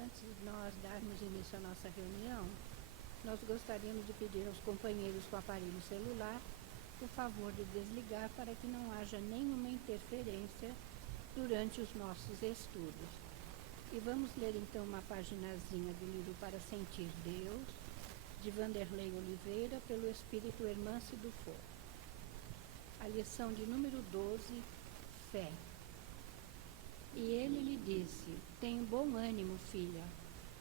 antes de nós darmos início à nossa reunião, nós gostaríamos de pedir aos companheiros com aparelho celular o favor de desligar para que não haja nenhuma interferência durante os nossos estudos. E vamos ler então uma paginazinha do livro Para Sentir Deus, de Vanderlei Oliveira, pelo Espírito Hermance Dufour. A lição de número 12, Fé. E ele lhe disse: tem bom ânimo, filha,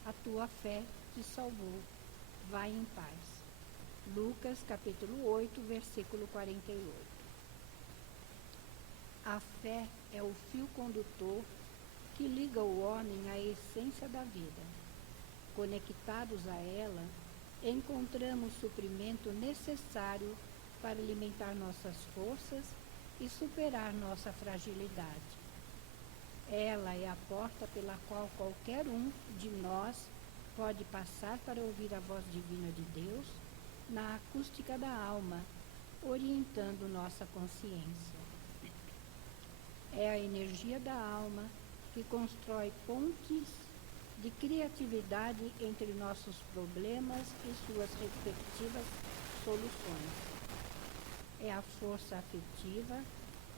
a tua fé te salvou, vai em paz. Lucas, capítulo 8, versículo 48. A fé é o fio condutor que liga o homem à essência da vida. Conectados a ela, encontramos o suprimento necessário para alimentar nossas forças e superar nossa fragilidade. Ela é a porta pela qual qualquer um de nós pode passar para ouvir a voz divina de Deus na acústica da alma, orientando nossa consciência. É a energia da alma que constrói pontes de criatividade entre nossos problemas e suas respectivas soluções. É a força afetiva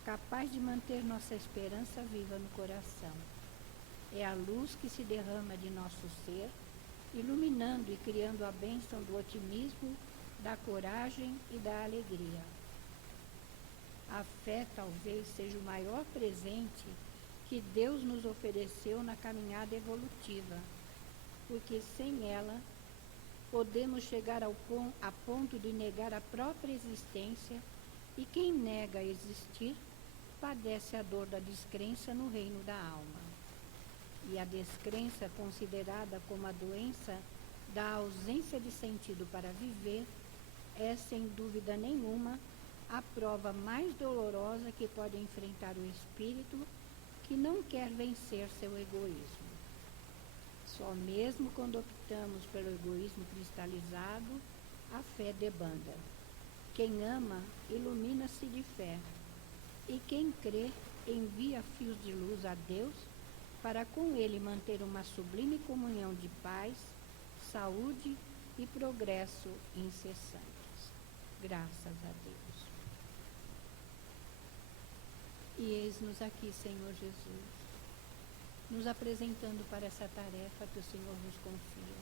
capaz de manter nossa esperança viva no coração. É a luz que se derrama de nosso ser, iluminando e criando a bênção do otimismo, da coragem e da alegria. A fé talvez seja o maior presente que Deus nos ofereceu na caminhada evolutiva, porque sem ela podemos chegar a ponto de negar a própria existência, e quem nega existir padece a dor da descrença no reino da alma. E a descrença, considerada como a doença da ausência de sentido para viver, é, sem dúvida nenhuma, a prova mais dolorosa que pode enfrentar o espírito que não quer vencer seu egoísmo. Só mesmo quando optamos pelo egoísmo cristalizado, a fé debanda. Quem ama, ilumina-se de fé. E quem crê, envia fios de luz a Deus para com ele manter uma sublime comunhão de paz, saúde e progresso incessantes. Graças a Deus. E eis-nos aqui, Senhor Jesus, nos apresentando para essa tarefa que o Senhor nos confia.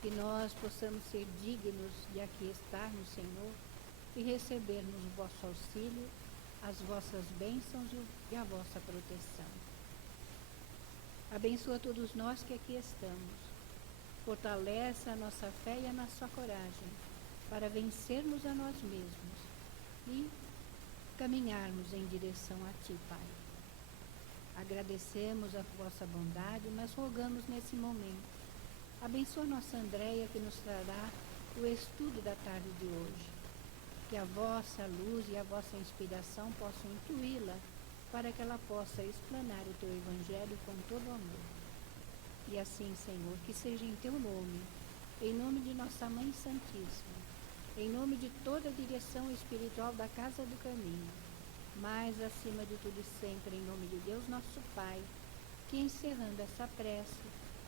Que nós possamos ser dignos de aqui estarmos, Senhor, e recebermos o vosso auxílio, as vossas bênçãos e a vossa proteção. Abençoa todos nós que aqui estamos. Fortalece a nossa fé e a nossa coragem para vencermos a nós mesmos e caminharmos em direção a Ti, Pai. Agradecemos a vossa bondade, mas rogamos nesse momento. Abençoa nossa Andréia, que nos trará o estudo da tarde de hoje. Que a vossa luz e a vossa inspiração possam intuí-la, para que ela possa explanar o Teu Evangelho com todo amor. E assim, Senhor, que seja em Teu nome, em nome de nossa Mãe Santíssima, em nome de toda a direção espiritual da Casa do Caminho, mas acima de tudo e sempre, em nome de Deus nosso Pai, que encerrando essa prece,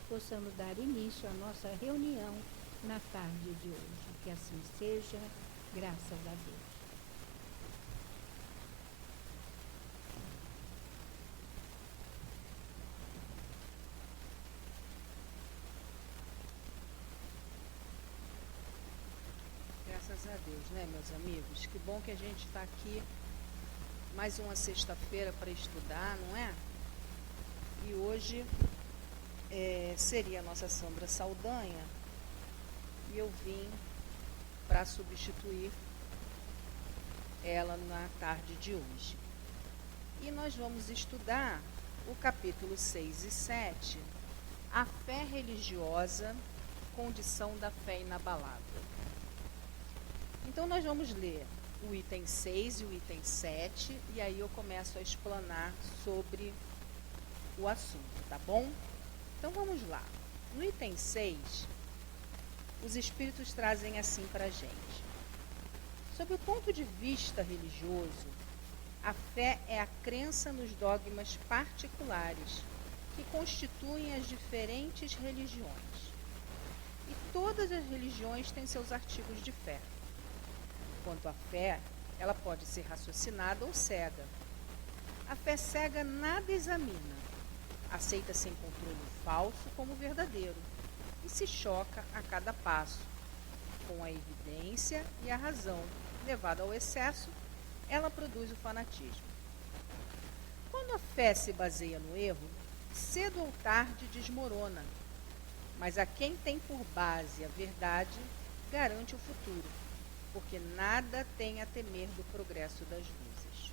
possamos dar início à nossa reunião na tarde de hoje. Que assim seja, graças a Deus. Graças a Deus, né, meus amigos? Que bom que a gente está aqui mais uma sexta-feira para estudar, não é? E hoje seria a nossa Sandra Saldanha e eu vim para substituir ela na tarde de hoje. E nós vamos estudar o capítulo 6 e 7, a fé religiosa, condição da fé inabalável. Então nós vamos ler o item 6 e o item 7, e aí eu começo a explanar sobre o assunto, tá bom? Então vamos lá. No item 6, os espíritos trazem assim para a gente. Sob o ponto de vista religioso, a fé é a crença nos dogmas particulares que constituem as diferentes religiões. E todas as religiões têm seus artigos de fé. Quanto à fé, ela pode ser raciocinada ou cega. A fé cega nada examina, aceita sem controle o falso como verdadeiro e se choca a cada passo com a evidência e a razão. Levada ao excesso, ela produz o fanatismo. Quando a fé se baseia no erro, cedo ou tarde desmorona, mas a quem tem por base a verdade, garante o futuro, porque nada tem a temer do progresso das luzes.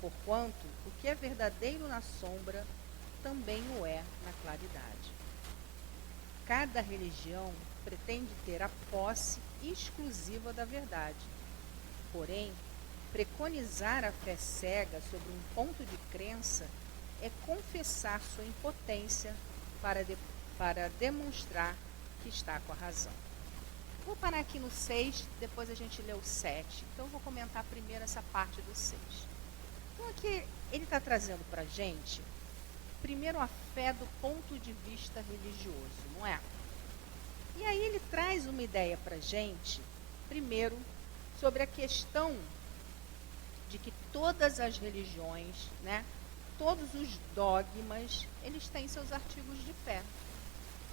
Porquanto, o que é verdadeiro na sombra, também o é na claridade. Cada religião pretende ter a posse exclusiva da verdade. Porém, preconizar a fé cega sobre um ponto de crença é confessar sua impotência para demonstrar que está com a razão. Vou parar aqui no 6, depois a gente lê o 7. Então, eu vou comentar primeiro essa parte do 6. Então, aqui ele está trazendo para a gente, primeiro, a fé do ponto de vista religioso, não é? E aí ele traz uma ideia para a gente, primeiro, sobre a questão de que todas as religiões, né, todos os dogmas, eles têm seus artigos de fé.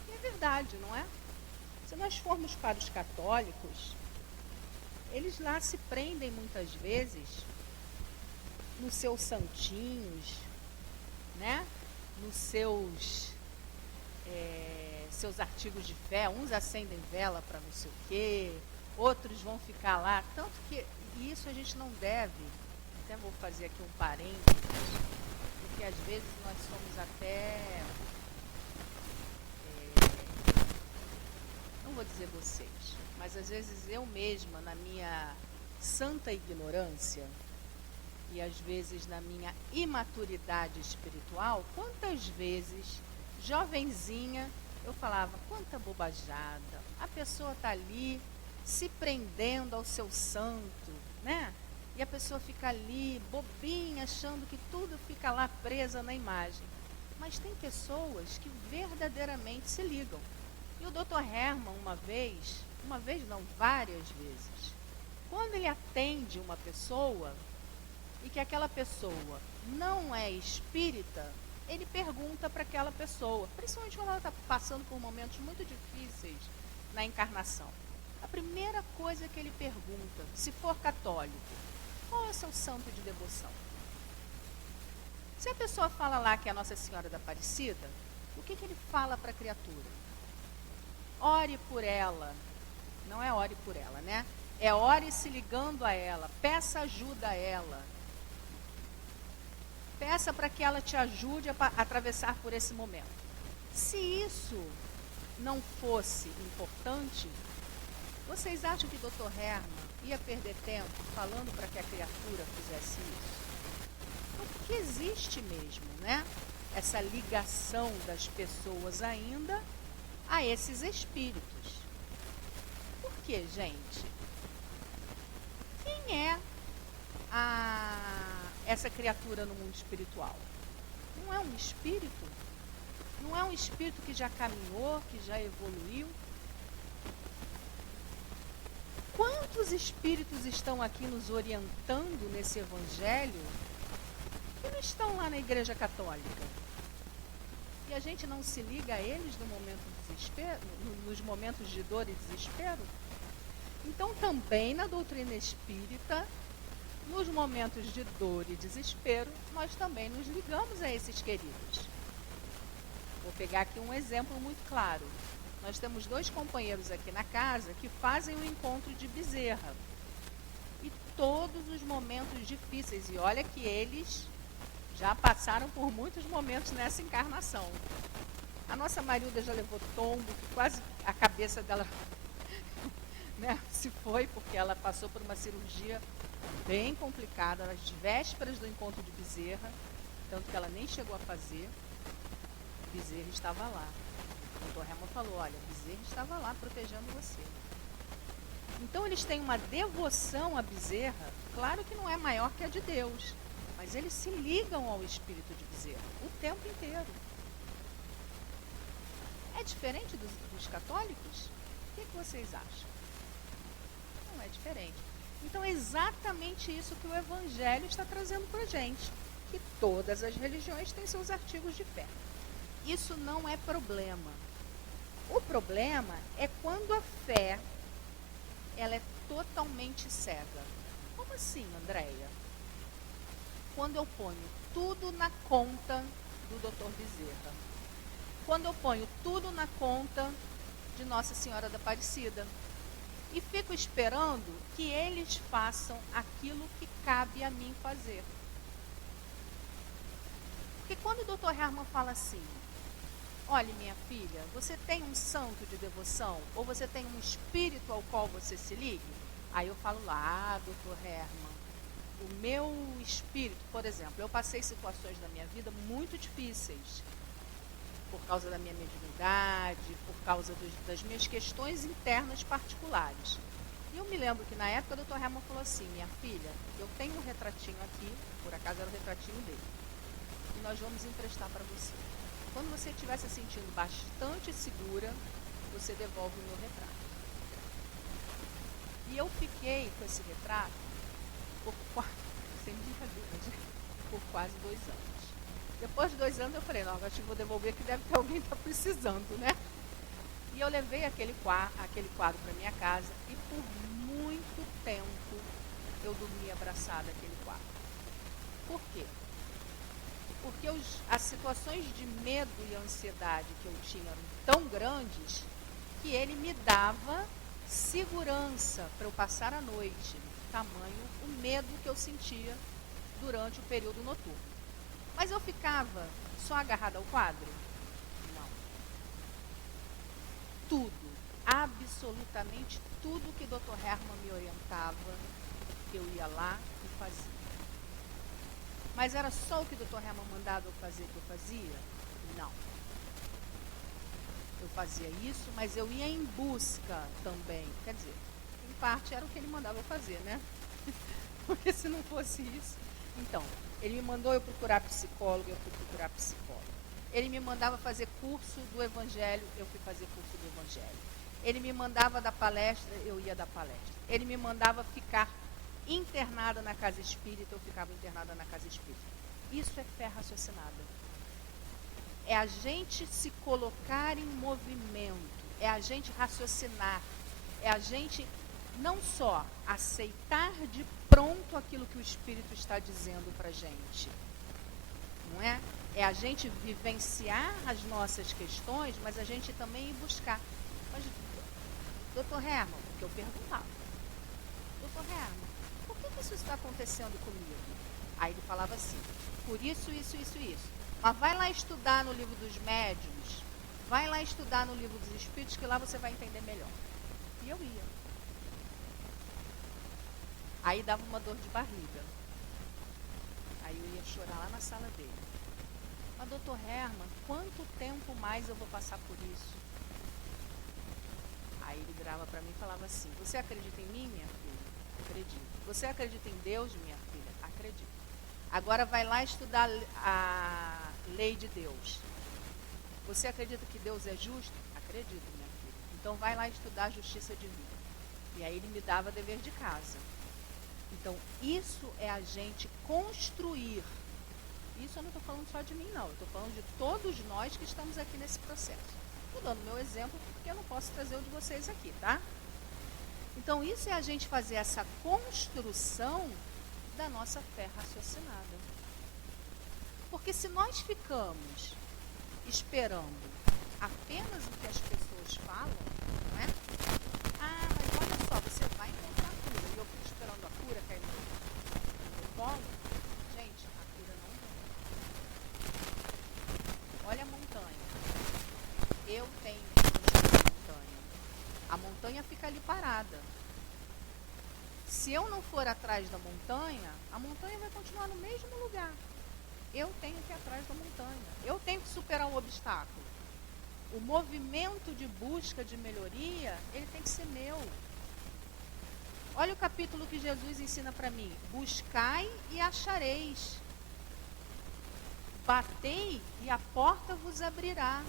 E é verdade, não é? Se nós formos para os católicos, eles lá se prendem muitas vezes nos seus santinhos, né? Nos seus artigos de fé. Uns acendem vela para não sei o quê, outros vão ficar lá. Tanto que isso a gente não deve, até vou fazer aqui um parênteses, porque às vezes nós somos até... não vou dizer vocês, mas às vezes eu mesma, na minha santa ignorância e às vezes na minha imaturidade espiritual, quantas vezes, jovenzinha, eu falava, quanta bobajada, a pessoa está ali se prendendo ao seu santo, né? E a pessoa fica ali, bobinha, achando que tudo fica lá presa na imagem. Mas tem pessoas que verdadeiramente se ligam. E o Dr. Herman, várias vezes, quando ele atende uma pessoa e que aquela pessoa não é espírita, ele pergunta para aquela pessoa, principalmente quando ela está passando por momentos muito difíceis na encarnação. A primeira coisa que ele pergunta, se for católico, qual é o seu santo de devoção? Se a pessoa fala lá que é a Nossa Senhora da Aparecida, o que ele fala para a criatura? Ore por ela. Não é ore por ela, né? É ore se ligando a ela. Peça ajuda a ela. Peça para que ela te ajude a atravessar por esse momento. Se isso não fosse importante, vocês acham que Dr. Herman ia perder tempo falando para que a criatura fizesse isso? Porque existe mesmo, né? Essa ligação das pessoas ainda a esses espíritos. Por que, gente? Quem é essa criatura no mundo espiritual? Não é um espírito? Não é um espírito que já caminhou, que já evoluiu? Quantos espíritos estão aqui nos orientando nesse evangelho que não estão lá na Igreja Católica? E a gente não se liga a eles no momento de desespero, nos momentos de dor e desespero? Então, também na doutrina espírita, nos momentos de dor e desespero, nós também nos ligamos a esses queridos. Vou pegar aqui um exemplo muito claro. Nós temos 2 companheiros aqui na casa que fazem o encontro de Bezerra. E todos os momentos difíceis, e olha que eles já passaram por muitos momentos nessa encarnação. A nossa Marilda já levou tombo, que quase a cabeça dela né, se foi, porque ela passou por uma cirurgia bem complicada, nas vésperas do encontro de Bezerra, tanto que ela nem chegou a fazer. Bezerra estava lá. O Dr. Herman falou, olha, Bezerra estava lá protegendo você. Então eles têm uma devoção a Bezerra, claro que não é maior que a de Deus, mas eles se ligam ao espírito de Bezerra o tempo inteiro. É diferente dos católicos? O que vocês acham? Não é diferente. Então é exatamente isso que o Evangelho está trazendo para a gente, que todas as religiões têm seus artigos de fé. Isso não é problema. O problema é quando a fé ela é totalmente cega. Como assim, Andréia? Quando eu ponho tudo na conta do Dr. Bezerra. Quando eu ponho tudo na conta de Nossa Senhora da Aparecida. E fico esperando que eles façam aquilo que cabe a mim fazer. Porque quando o Dr. Hermann fala assim, olha, minha filha, você tem um santo de devoção? Ou você tem um espírito ao qual você se ligue? Aí eu falo lá, Dr. Hermann, o meu espírito, por exemplo, eu passei situações na minha vida muito difíceis, por causa da minha mediunidade, por causa das minhas questões internas particulares. E eu me lembro que na época o Dr. Hermann falou assim, minha filha, eu tenho um retratinho aqui, por acaso era o retratinho dele, e nós vamos emprestar para você. Quando você estiver se sentindo bastante segura, você devolve o meu retrato. E eu fiquei com esse retrato sem brincadeira, por quase 2 anos. Depois de 2 anos eu falei, não, agora eu vou devolver que deve ter alguém que está precisando, né? E eu levei aquele quadro para minha casa e por muito tempo eu dormi abraçada àquele quadro. Por quê? Porque as situações de medo e ansiedade que eu tinha eram tão grandes que ele me dava segurança para eu passar a noite, tamanho o medo que eu sentia durante o período noturno. Mas eu ficava só agarrada ao quadro? Não. Tudo, absolutamente tudo que o Dr. Hermann me orientava, eu ia lá e fazia. Mas era só o que o Dr. Hermann mandava eu fazer que eu fazia? Não. Eu fazia isso, mas eu ia em busca também. Quer dizer, em parte era o que ele mandava eu fazer, né? Porque se não fosse isso... Então, ele me mandou eu procurar psicólogo, eu fui procurar psicólogo. Ele me mandava fazer curso do Evangelho, eu fui fazer curso do Evangelho. Ele me mandava dar palestra, eu ia dar palestra. Ele me mandava ficar internada na casa espírita, eu ficava internada na casa espírita. Isso é fé raciocinada. É a gente se colocar em movimento, é a gente raciocinar, é a gente não só aceitar de pronto aquilo que o Espírito está dizendo para a gente, não é? É a gente vivenciar as nossas questões, mas a gente também ir buscar. Mas, Dr. Hermann, porque eu perguntava, Dr. Hermann, por que isso está acontecendo comigo? Aí ele falava assim, por isso, isso, isso, isso. Mas vai lá estudar no livro dos médiuns, vai lá estudar no livro dos espíritos, que lá você vai entender melhor. E eu ia. Aí dava uma dor de barriga. Aí eu ia chorar lá na sala dele. Mas, doutor Hermann, quanto tempo mais eu vou passar por isso? Aí ele virava para mim e falava assim, você acredita em mim, minha filha? Acredito. Você acredita em Deus, minha filha? Acredito. Agora vai lá estudar a lei de Deus. Você acredita que Deus é justo? Acredito, minha filha. Então vai lá estudar a justiça divina. E aí ele me dava dever de casa. Então, isso é a gente construir. Isso eu não estou falando só de mim, não. Eu estou falando de todos nós que estamos aqui nesse processo. Estou dando meu exemplo porque eu não posso trazer o de vocês aqui, tá? Então, isso é a gente fazer essa construção da nossa fé raciocinada. Porque se nós ficamos esperando apenas o que as pessoas falam, não é? Ah, mas olha só, você vai encontrar a cura. E eu fico esperando a cura cair no meu colo. Gente, a cura não vem. Olha a montanha. Eu tenho que ir na montanha. A montanha fica ali parada. Se eu não for atrás da montanha, a montanha vai continuar no mesmo lugar. Eu tenho que ir atrás da montanha. Eu tenho que superar o obstáculo. O movimento de busca de melhoria, ele tem que ser meu. Olha o capítulo que Jesus ensina para mim. Buscai e achareis. batei e a porta vos abrirá.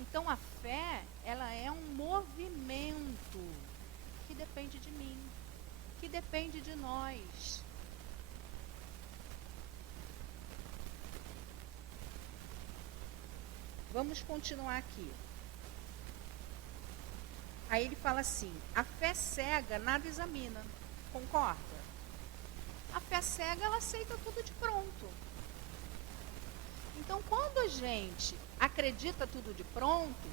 Então a fé, ela é um movimento que depende de mim, que depende de nós. Vamos continuar aqui. Aí ele fala assim: a fé cega nada examina. Concorda? A fé cega, ela aceita tudo de pronto. Então, quando a gente acredita tudo de pronto,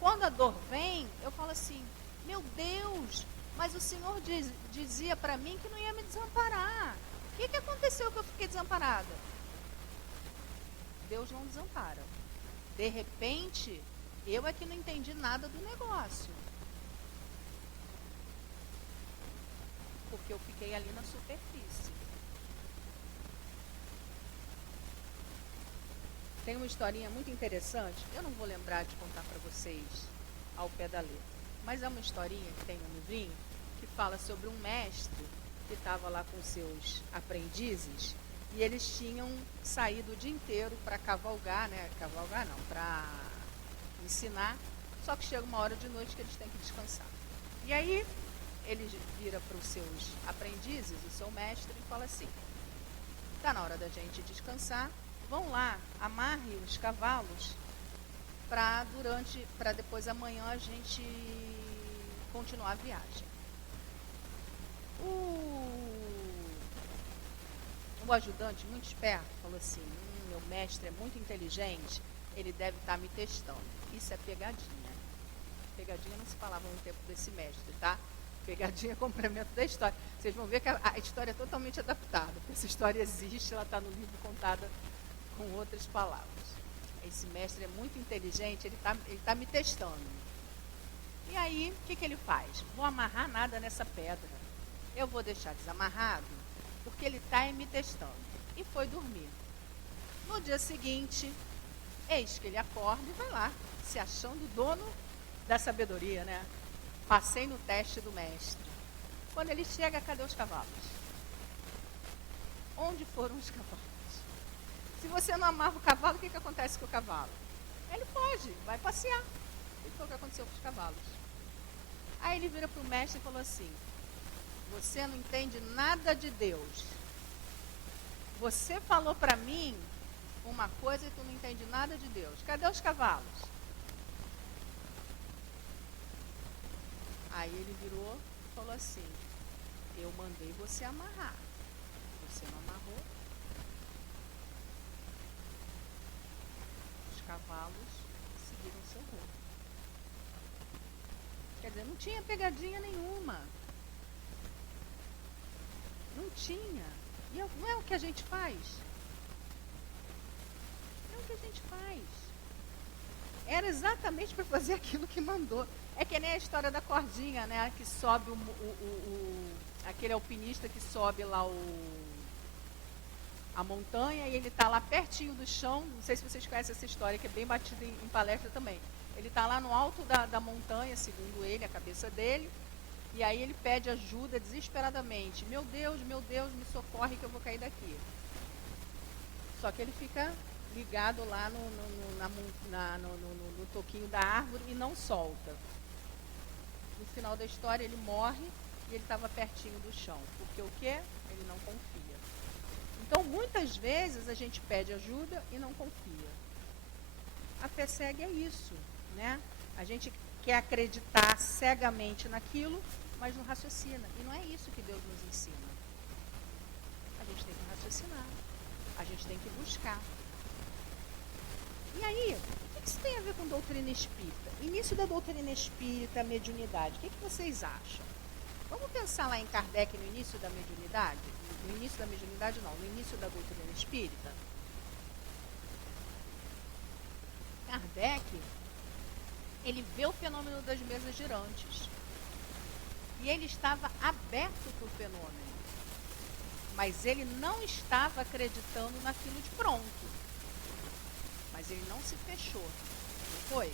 quando a dor vem, eu falo assim: meu Deus, mas o Senhor dizia para mim que não ia me desamparar. O que aconteceu que eu fiquei desamparada? Deus não desampara. De repente, eu é que não entendi nada do negócio. Porque eu fiquei ali na superfície. Tem uma historinha muito interessante, eu não vou lembrar de contar para vocês ao pé da letra, mas é uma historinha que tem no livrinho, que fala sobre um mestre que estava lá com seus aprendizes, e eles tinham saído o dia inteiro para cavalgar, né? Cavalgar não, para ensinar, só que chega uma hora de noite que eles têm que descansar. E aí, ele vira para os seus aprendizes, o seu mestre, e fala assim: está na hora da gente descansar, vão lá, amarre os cavalos para depois amanhã a gente continuar a viagem. O ajudante, muito esperto, falou assim: meu mestre é muito inteligente, ele deve estar me testando. Isso é pegadinha. Pegadinha não se falava no tempo desse mestre, tá? Pegadinha é complemento da história. Vocês vão ver que a história é totalmente adaptada. Essa história existe, ela está no livro contada com outras palavras. Esse mestre é muito inteligente, ele tá me testando. E aí, o que ele faz? Vou amarrar nada nessa pedra. Eu vou deixar desamarrado, porque ele está me testando. E foi dormir. No dia seguinte, eis que ele acorda e vai lá, se achando dono da sabedoria, né? Passei no teste do mestre. Quando ele chega, cadê os cavalos? Onde foram os cavalos? Se você não amarra o cavalo, o que acontece com o cavalo? Ele foge, vai passear. E foi o que aconteceu com os cavalos. Aí ele vira para o mestre e falou assim: você não entende nada de Deus. Você falou para mim uma coisa e tu não entende nada de Deus. Cadê os cavalos? Aí ele virou e falou assim: eu mandei você amarrar. Você não amarrou. Os cavalos seguiram seu rumo. Quer dizer, não tinha pegadinha nenhuma. Não tinha. E não é o que a gente faz. É o que a gente faz. Era exatamente para fazer aquilo que mandou. É que nem a história da cordinha, né? Que sobe aquele alpinista que sobe lá a montanha e ele está lá pertinho do chão. Não sei se vocês conhecem essa história, que é bem batida em palestra também. Ele está lá no alto da montanha, segundo ele, a cabeça dele. E aí ele pede ajuda desesperadamente. Meu Deus, me socorre que eu vou cair daqui. Só que ele fica ligado lá no toquinho da árvore e não solta. No final da história ele morre e ele estava pertinho do chão. Porque o quê? Ele não confia. Então muitas vezes a gente pede ajuda e não confia. A fé cega é isso, né? A gente quer acreditar cegamente naquilo, mas não raciocina. E não é isso que Deus nos ensina. A gente tem que raciocinar. A gente tem que buscar. E aí, o que isso tem a ver com doutrina espírita? Início da doutrina espírita, mediunidade. O que vocês acham? Vamos pensar lá em Kardec no início da mediunidade? No início da mediunidade não, no início da doutrina espírita. Kardec, ele vê o fenômeno das mesas girantes. E ele estava aberto para o fenômeno. Mas ele não estava acreditando naquilo de pronto. Mas ele não se fechou. Não foi?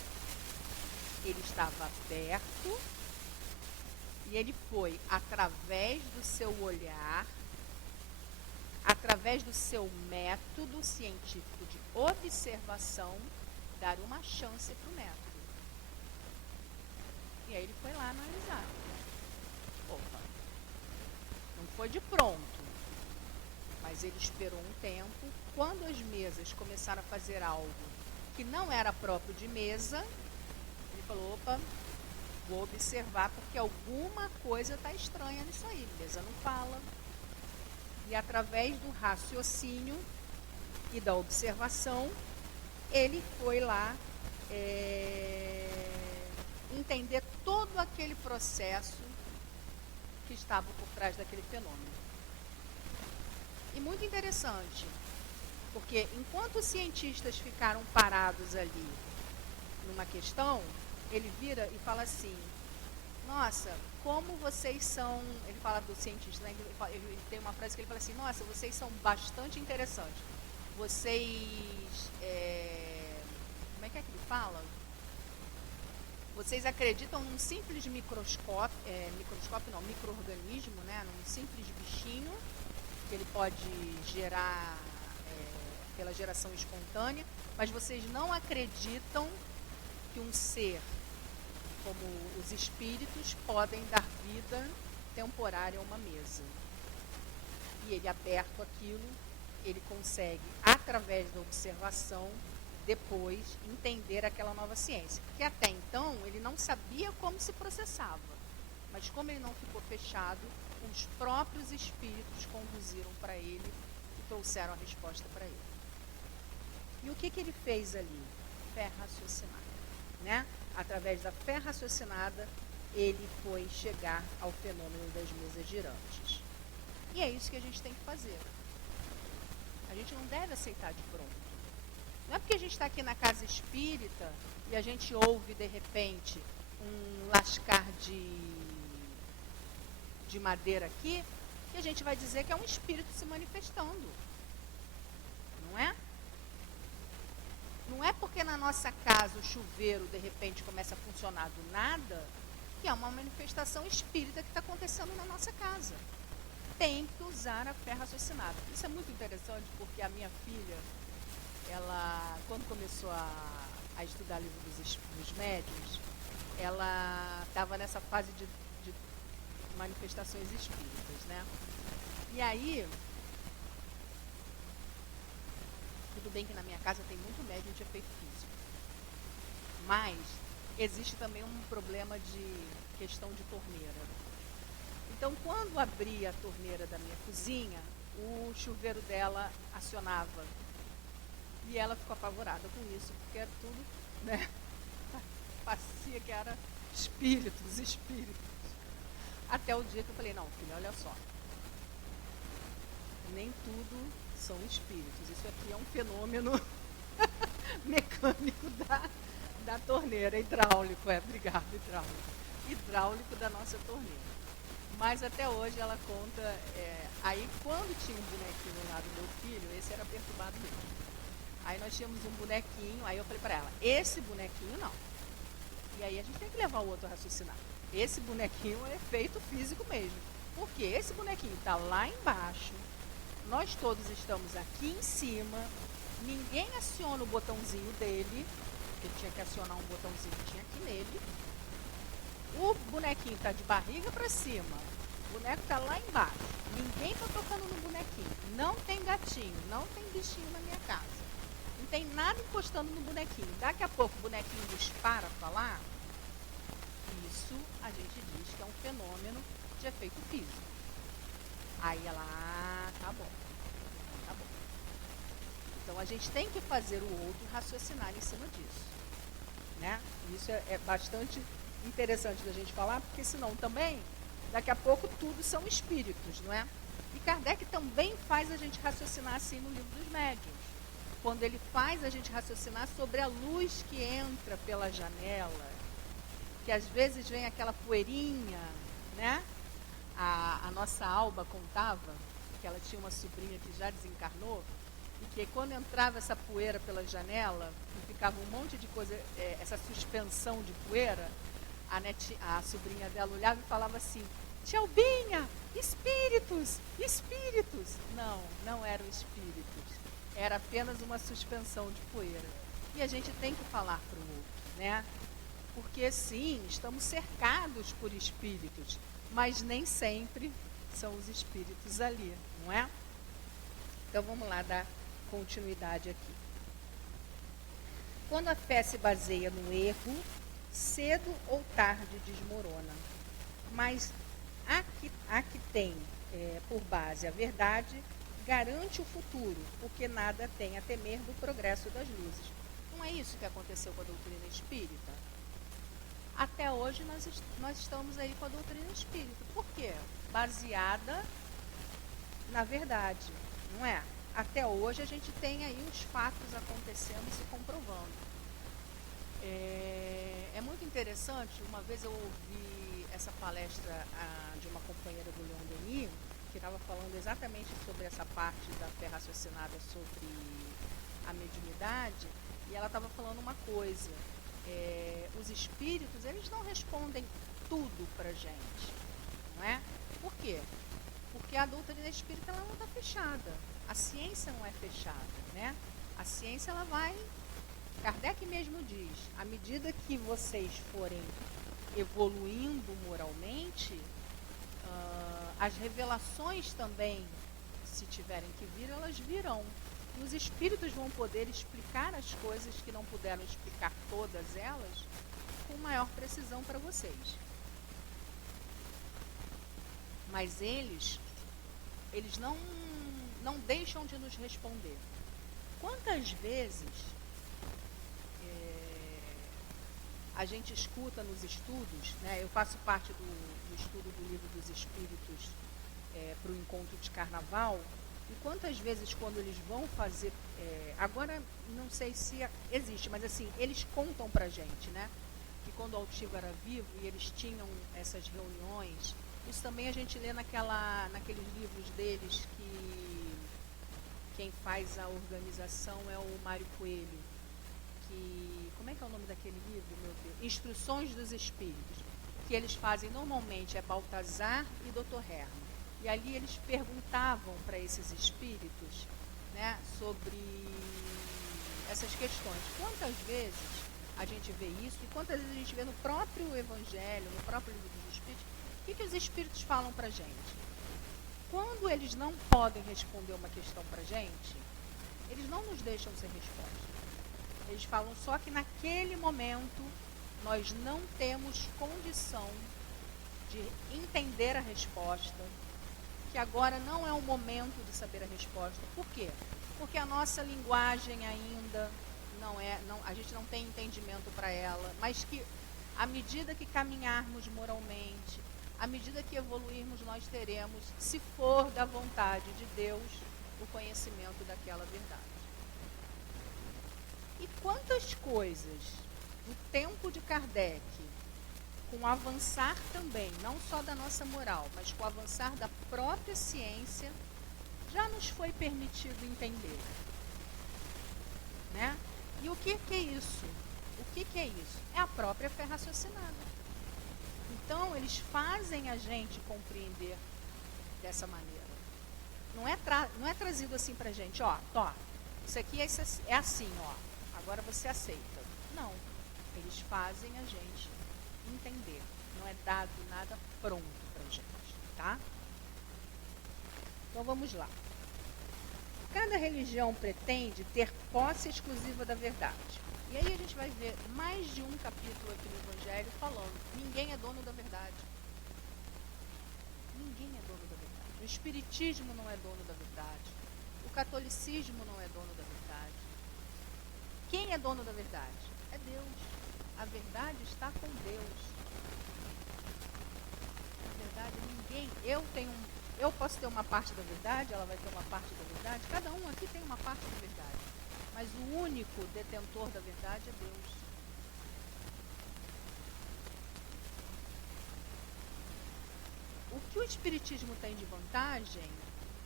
Ele estava aberto e ele foi, através do seu olhar, através do seu método científico de observação, dar uma chance para o método. E aí ele foi lá analisar. Opa, não foi de pronto, mas ele esperou um tempo. Quando as mesas começaram a fazer algo que não era próprio de mesa, ele falou, opa, vou observar porque alguma coisa está estranha nisso aí. Mesa não fala. E através do raciocínio e da observação, ele foi lá entender todo aquele processo que estava por trás daquele fenômeno. E muito interessante, porque enquanto os cientistas ficaram parados ali numa questão, ele vira e fala assim, nossa, como vocês são... Ele fala do cientista, né? Ele tem uma frase que ele fala assim, nossa, vocês são bastante interessantes. Vocês... como é que ele fala? Vocês acreditam num simples microscópio, micro-organismo, né? Num simples bichinho, que ele pode gerar pela geração espontânea, mas vocês não acreditam que um ser como os espíritos podem dar vida temporária a uma mesa. E ele, aberto àquilo, ele consegue, através da observação, depois entender aquela nova ciência. Porque até então ele não sabia como se processava. Mas como ele não ficou fechado, os próprios espíritos conduziram para ele e trouxeram a resposta para ele. E o que ele fez ali? Fé raciocinada, né? Através da fé raciocinada, ele foi chegar ao fenômeno das mesas girantes. E é isso que a gente tem que fazer. A gente não deve aceitar de pronto. Não é porque a gente está aqui na casa espírita e a gente ouve, de repente, um lascar de madeira aqui, que a gente vai dizer que é um espírito se manifestando. Não é? Não é porque na nossa casa o chuveiro, de repente, começa a funcionar do nada, que é uma manifestação espírita que está acontecendo na nossa casa. Tem que usar a fé raciocinada. Isso é muito interessante porque a minha filha, ela, quando começou a estudar livro dos médiuns, ela estava nessa fase de manifestações espíritas, né? E aí, tudo bem que na minha casa tem muito médium de efeito físico, mas existe também um problema de questão de torneira. Então, quando abria a torneira da minha cozinha, o chuveiro dela acionava. E ela ficou apavorada com isso, porque era tudo, né? Parecia que era espíritos. Até o dia que eu falei, não, filha, olha só. Nem tudo são espíritos. Isso aqui é um fenômeno mecânico da torneira, hidráulico, obrigado, hidráulico da nossa torneira. Mas até hoje ela conta, aí quando tinha um bonequinho lá do meu filho, esse era perturbado mesmo. Aí nós tínhamos um bonequinho, aí eu falei para ela, esse bonequinho não. E aí a gente tem que levar o outro a raciocinar. Esse bonequinho é efeito físico mesmo. Porque esse bonequinho está lá embaixo, nós todos estamos aqui em cima, ninguém aciona o botãozinho dele, porque ele tinha que acionar um botãozinho que tinha aqui nele. O bonequinho está de barriga para cima, o boneco está lá embaixo, ninguém está tocando no bonequinho, não tem gatinho, não tem bichinho na minha casa. Não tem nada encostando no bonequinho. Daqui a pouco o bonequinho dispara para lá. Isso a gente diz que é um fenômeno de efeito físico. Aí ela, tá bom. Então a gente tem que fazer o outro raciocinar em cima disso. Né? Isso é bastante interessante da gente falar, porque senão também, daqui a pouco tudo são espíritos, não é? E Kardec também faz a gente raciocinar assim no Livro dos Médiuns. Quando ele faz a gente raciocinar sobre a luz que entra pela janela, que às vezes vem aquela poeirinha, né? A nossa Alba contava que ela tinha uma sobrinha que já desencarnou, e que quando entrava essa poeira pela janela, e ficava um monte de coisa, essa suspensão de poeira, a sobrinha dela olhava e falava assim, tia Albinha, espíritos, espíritos. Não, não eram espíritos. Era apenas uma suspensão de poeira. E a gente tem que falar para o outro, né? Porque sim, estamos cercados por espíritos, mas nem sempre são os espíritos ali, não é? Então vamos lá dar continuidade aqui. Quando a fé se baseia no erro, cedo ou tarde desmorona. Mas a que tem por base a verdade garante o futuro, porque nada tem a temer do progresso das luzes. Não é isso que aconteceu com a doutrina espírita? Até hoje nós estamos aí com a doutrina espírita. Por quê? Baseada na verdade, não é? Até hoje a gente tem aí os fatos acontecendo e se comprovando. É muito interessante, uma vez eu ouvi essa palestra de uma companheira do Leon Denis, que estava falando exatamente sobre essa parte da fé raciocinada sobre a mediunidade, e ela estava falando uma coisa, os espíritos, eles não respondem tudo para a gente, não é? Por quê? Porque a doutrina espírita ela não está fechada, a ciência não é fechada, né? A ciência ela vai, Kardec mesmo diz, à medida que vocês forem evoluindo moralmente, as revelações também, se tiverem que vir, elas virão. E os espíritos vão poder explicar as coisas que não puderam explicar todas elas com maior precisão para vocês. Mas eles não deixam de nos responder. Quantas vezes a gente escuta nos estudos, né? Eu faço parte do estudo do Livro dos Espíritos para o encontro de carnaval, e quantas vezes quando eles vão fazer, agora não sei se existe, mas assim, eles contam pra gente, né? Que quando o Altivo era vivo e eles tinham essas reuniões, isso também a gente lê naqueles livros deles que quem faz a organização é o Mário Coelho. Como é que é o nome daquele livro, meu Deus? Instruções dos Espíritos. Que eles fazem normalmente é Baltazar e Dr. Herman. E ali eles perguntavam para esses espíritos, né, sobre essas questões. Quantas vezes a gente vê isso e quantas vezes a gente vê no próprio Evangelho, no próprio Livro dos Espíritos, o que os espíritos falam para a gente? Quando eles não podem responder uma questão para a gente, eles não nos deixam sem resposta. Eles falam só que naquele momento nós não temos condição de entender a resposta, que agora não é o momento de saber a resposta. Por quê? Porque a nossa linguagem ainda a gente não tem entendimento para ela, mas que à medida que caminharmos moralmente, à medida que evoluirmos, nós teremos, se for da vontade de Deus, o conhecimento daquela verdade. E quantas coisas no tempo de Kardec, com o avançar também, não só da nossa moral, mas com o avançar da própria ciência, já nos foi permitido entender. Né? E o que é isso? O que é isso? É a própria fé raciocinada. Então, eles fazem a gente compreender dessa maneira. Não é trazido assim pra gente, ó, isso aqui é assim, ó, agora você aceita. Não, eles fazem a gente entender. Não é dado nada pronto pra gente, tá? Então, vamos lá. Cada religião pretende ter posse exclusiva da verdade. E aí a gente vai ver mais de um capítulo aqui no Evangelho falando, ninguém é dono da verdade. Ninguém é dono da verdade. O Espiritismo não é dono da verdade. O catolicismo não é dono da verdade. Quem é dono da verdade? É Deus. A verdade está com Deus. A verdade, ninguém... Eu posso ter uma parte da verdade, ela vai ter uma parte da verdade. Cada um aqui tem uma parte da verdade. Mas o único detentor da verdade é Deus. O que o Espiritismo tem de vantagem,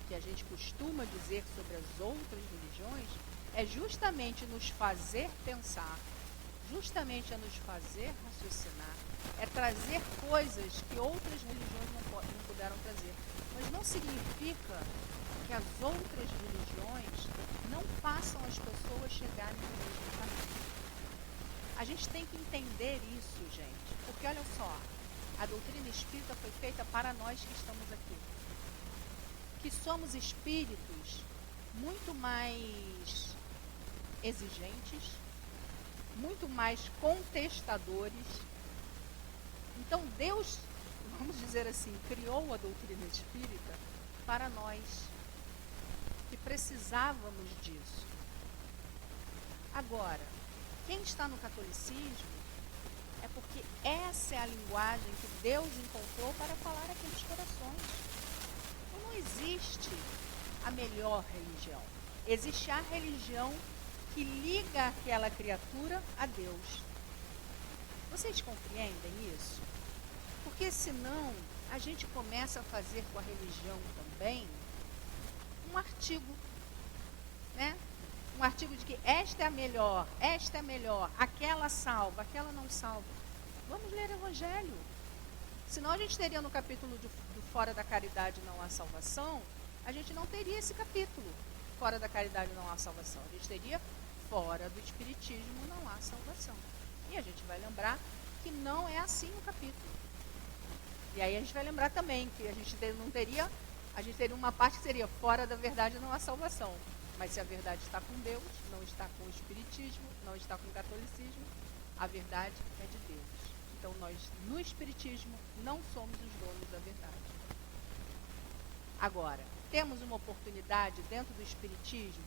que a gente costuma dizer sobre as outras religiões, é justamente nos fazer pensar, justamente é nos fazer raciocinar, é trazer coisas que outras religiões não puderam trazer. significa que as outras religiões não façam as pessoas chegarem no mesmo caminho. A gente tem que entender isso, gente, porque olha só, a doutrina espírita foi feita para nós que estamos aqui, que somos espíritos muito mais exigentes, muito mais contestadores. Então Deus, vamos dizer assim, criou a doutrina espírita para nós, que precisávamos disso. Agora, quem está no catolicismo é porque essa é a linguagem que Deus encontrou para falar aqueles corações. Então não existe a melhor religião. Existe a religião que liga aquela criatura a Deus. Vocês compreendem isso? Porque senão a gente começa a fazer com a religião também um artigo, né? Um artigo de que esta é a melhor, aquela salva, aquela não salva. Vamos ler o Evangelho. Senão a gente teria no capítulo do Fora da Caridade não há salvação, a gente não teria esse capítulo. Fora da caridade não há salvação. A gente teria fora do Espiritismo não há salvação. E a gente vai lembrar que não é assim o capítulo. E aí a gente vai lembrar também que a gente teria uma parte que seria fora da verdade não há salvação. Mas se a verdade está com Deus, não está com o Espiritismo, não está com o catolicismo, a verdade é de Deus. Então nós, no Espiritismo, não somos os donos da verdade. Agora, temos uma oportunidade dentro do Espiritismo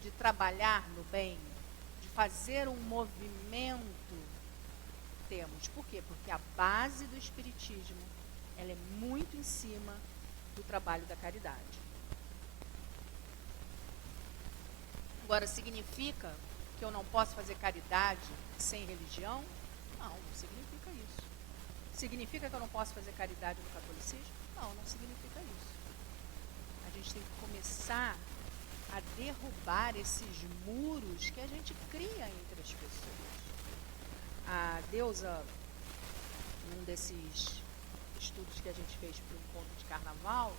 de trabalhar no bem, de fazer um movimento. Temos. Por quê? Porque a base do Espiritismo, ela é muito em cima do trabalho da caridade. Agora, significa que eu não posso fazer caridade sem religião? Não significa isso. Significa que eu não posso fazer caridade no catolicismo? Não significa isso. A gente tem que começar a derrubar esses muros que a gente cria entre as pessoas. A Deusa, num desses estudos que a gente fez para o encontro de carnaval,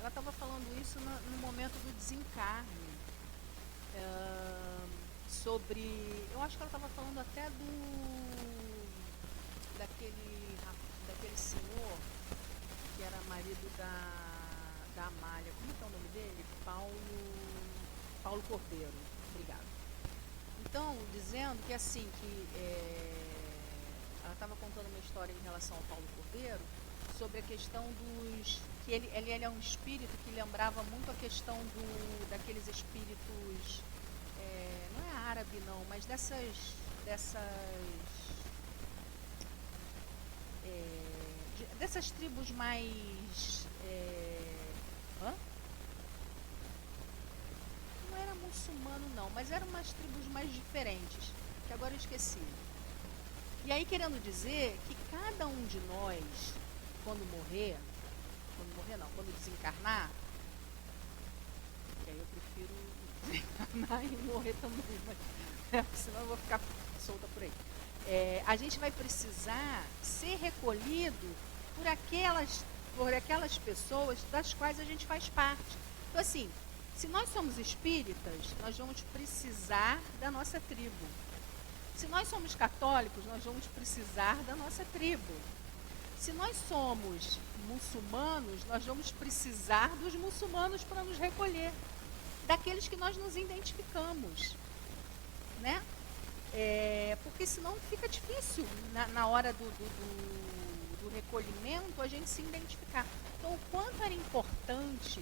ela estava falando isso no momento do desencarne. Sobre, eu acho que ela estava falando até daquele senhor que era marido da Amália. Como é o nome dele? Paulo Cordeiro. Obrigada. Então, dizendo que assim, ela estava contando uma história em relação ao Paulo Cordeiro sobre a questão que ele é um espírito que lembrava muito a questão daqueles espíritos, não é árabe não, mas dessas tribos mais, não era muçulmano não, mas eram umas tribos mais diferentes, que agora eu esqueci. E aí querendo dizer que cada um de nós, quando desencarnar, que aí eu prefiro desencarnar e morrer também, mas senão eu vou ficar solta por aí. A gente vai precisar ser recolhido por aquelas pessoas das quais a gente faz parte. Então assim, se nós somos espíritas, nós vamos precisar da nossa tribo. Se nós somos católicos, nós vamos precisar da nossa tribo. Se nós somos muçulmanos, nós vamos precisar dos muçulmanos para nos recolher, daqueles que nós nos identificamos, né? Porque senão fica difícil na hora do recolhimento a gente se identificar. Então, o quanto era importante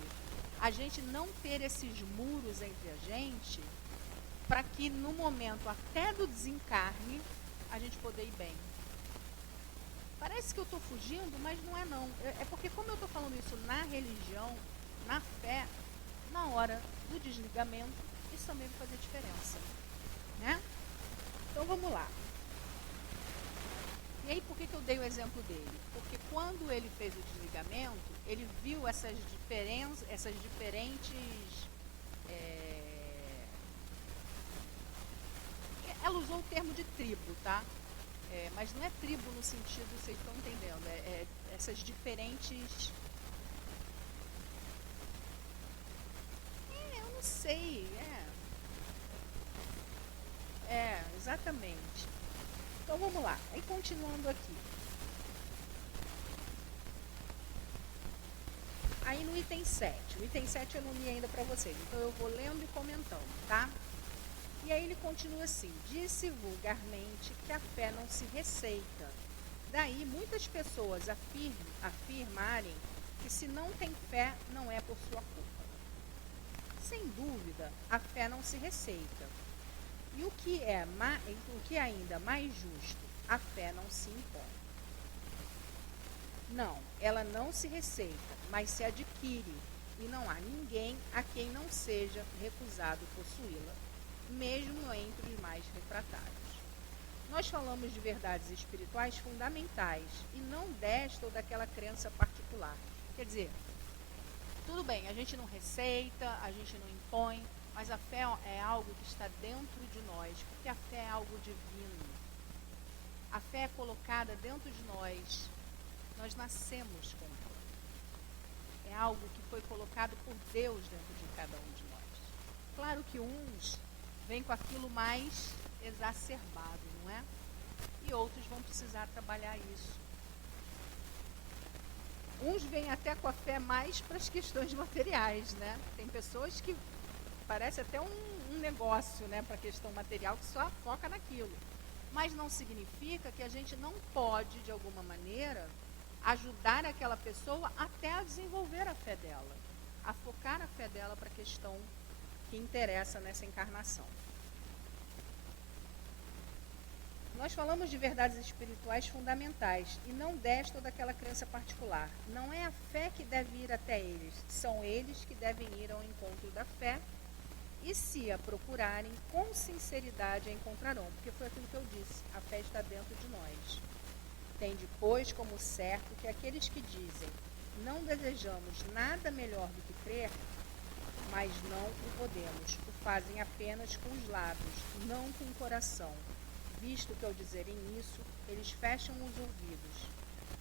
a gente não ter esses muros entre a gente, para que no momento até do desencarne a gente poder ir bem. Parece que eu estou fugindo, mas não é não. É porque como eu estou falando isso na religião, na fé, na hora do desligamento, isso também vai fazer diferença, né? Então vamos lá. E aí por que eu dei o exemplo dele? Porque quando ele fez o desligamento, ele viu essas diferentes... Ela usou o termo de tribo, tá? Mas não é tribo no sentido, vocês estão entendendo, essas diferentes sei, exatamente. Então vamos lá, aí continuando aqui. Aí no item 7, o item 7 eu não li ainda para vocês, então eu vou lendo e comentando, tá? E aí ele continua assim: disse vulgarmente que a fé não se receita. Daí muitas pessoas afirmarem que se não tem fé não é por sua culpa. Sem dúvida, a fé não se receita. E o que é ainda mais justo, a fé não se impõe. Não, ela não se receita, mas se adquire, e não há ninguém a quem não seja recusado possuí-la, mesmo entre os mais refratários. Nós falamos de verdades espirituais fundamentais, e não desta ou daquela crença particular. Quer dizer, tudo bem, a gente não receita, a gente não impõe, mas a fé é algo que está dentro de nós, porque a fé é algo divino. A fé é colocada dentro de nós. Nós nascemos com ela. É algo que foi colocado por Deus dentro de cada um de nós. Claro que uns vêm com aquilo mais exacerbado, não é? E outros vão precisar trabalhar isso. Uns vêm até com a fé mais para as questões materiais, né? Tem pessoas que parece até um negócio, né, para a questão material, que só foca naquilo. Mas não significa que a gente não pode, de alguma maneira, ajudar aquela pessoa até a desenvolver a fé dela, a focar a fé dela para a questão que interessa nessa encarnação. Nós falamos de verdades espirituais fundamentais, e não desta ou daquela crença particular. Não é a fé que deve ir até eles, são eles que devem ir ao encontro da fé, e se a procurarem, com sinceridade a encontrarão, porque foi aquilo que eu disse, a fé está dentro de nós. Tende, pois, como certo que aqueles que dizem, não desejamos nada melhor do que crer, mas não o podemos, o fazem apenas com os lábios, não com o coração, visto que ao dizerem isso, eles fecham os ouvidos.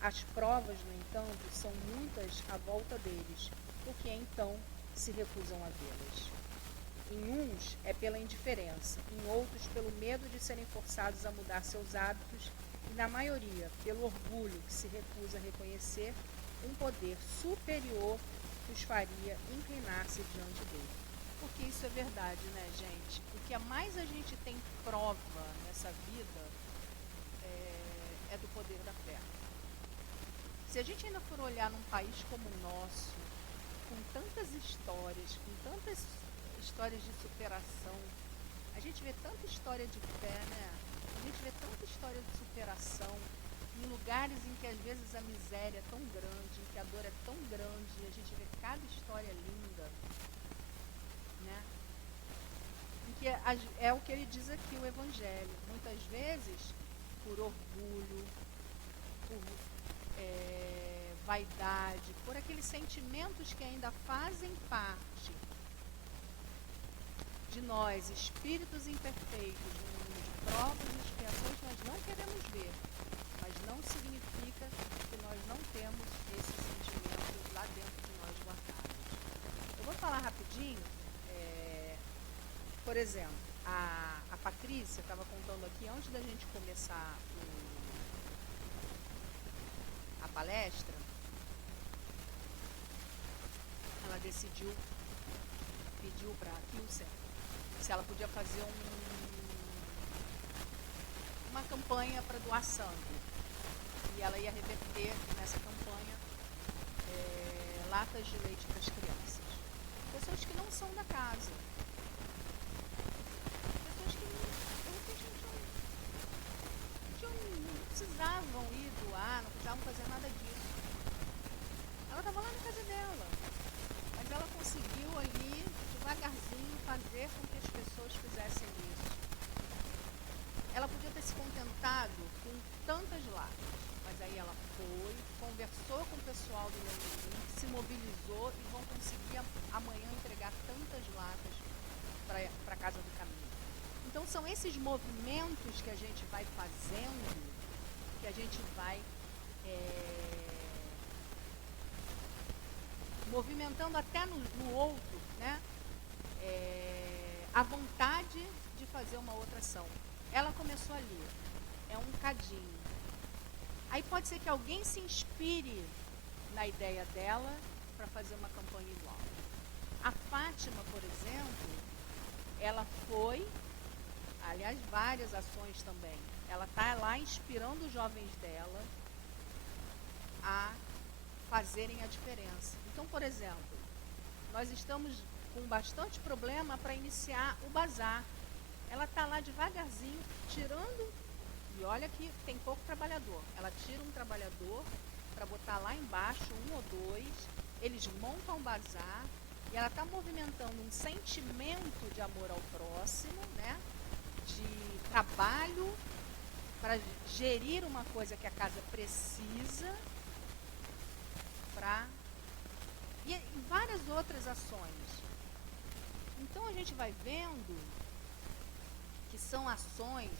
As provas, no entanto, são muitas à volta deles, porque então se recusam a vê-las. Em uns é pela indiferença, em outros pelo medo de serem forçados a mudar seus hábitos, e na maioria pelo orgulho que se recusa a reconhecer um poder superior que os faria inclinar-se diante dele. Porque isso é verdade, né, gente? O que mais a gente tem prova nessa vida é do poder da fé. Se a gente ainda for olhar num país como o nosso, com tantas histórias de superação, a gente vê tanta história de fé, né? A gente vê tanta história de superação em lugares em que às vezes a miséria é tão grande, em que a dor é tão grande, e a gente vê cada história linda, né? Em que é o que ele diz aqui, o Evangelho. Muitas vezes, por orgulho, por vaidade, por aqueles sentimentos que ainda fazem parte de nós, espíritos imperfeitos, num mundo de provas e expiações, nós não queremos ver, mas não significa que nós não temos esses sentimentos lá dentro de nós guardados. Eu vou falar rapidinho, por exemplo, a Patrícia estava contando aqui, antes da gente começar a palestra, ela pediu para a Kilsen se ela podia fazer uma campanha para doar sangue. E ela ia reverter nessa campanha latas de leite para as crianças. Pessoas que não são da casa. Pessoas que, de repente, não precisavam ir doar, não precisavam fazer nada disso. Ela estava lá na casa dela. Mas ela conseguiu ali, devagarzinho, fazer com que as pessoas fizessem isso. Ela podia ter se contentado com tantas latas, mas aí ela foi, conversou com o pessoal do Lenin, se mobilizou e vão conseguir amanhã entregar tantas latas para a Casa do Caminho. Então são esses movimentos que a gente vai fazendo, que a gente vai movimentando até no outro, né? a vontade de fazer uma outra ação. Ela começou ali, é um cadinho. Aí pode ser que alguém se inspire na ideia dela para fazer uma campanha igual. A Fátima, por exemplo, ela foi, aliás, várias ações também. Ela está lá inspirando os jovens dela a fazerem a diferença. Então, por exemplo, nós estamos com bastante problema para iniciar o bazar. Ela está lá devagarzinho, tirando, e olha que tem pouco trabalhador. Ela tira um trabalhador para botar lá embaixo, um ou dois, eles montam o bazar, e ela está movimentando um sentimento de amor ao próximo, né? De trabalho para gerir uma coisa que a casa precisa, e várias outras ações. Então a gente vai vendo que são ações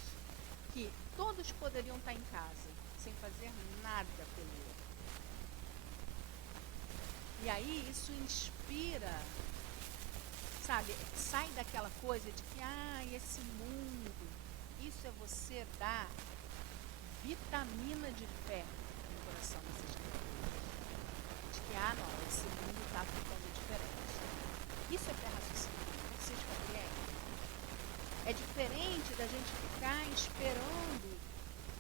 que todos poderiam estar em casa, sem fazer nada pelo outro. E aí isso inspira, sabe, sai daquela coisa de que, esse mundo, isso é você dar vitamina de fé no coração dessas pessoas. De que, não, esse mundo está ficando diferente. Isso é pré-raciocínio, vocês compreendem? É diferente da gente ficar esperando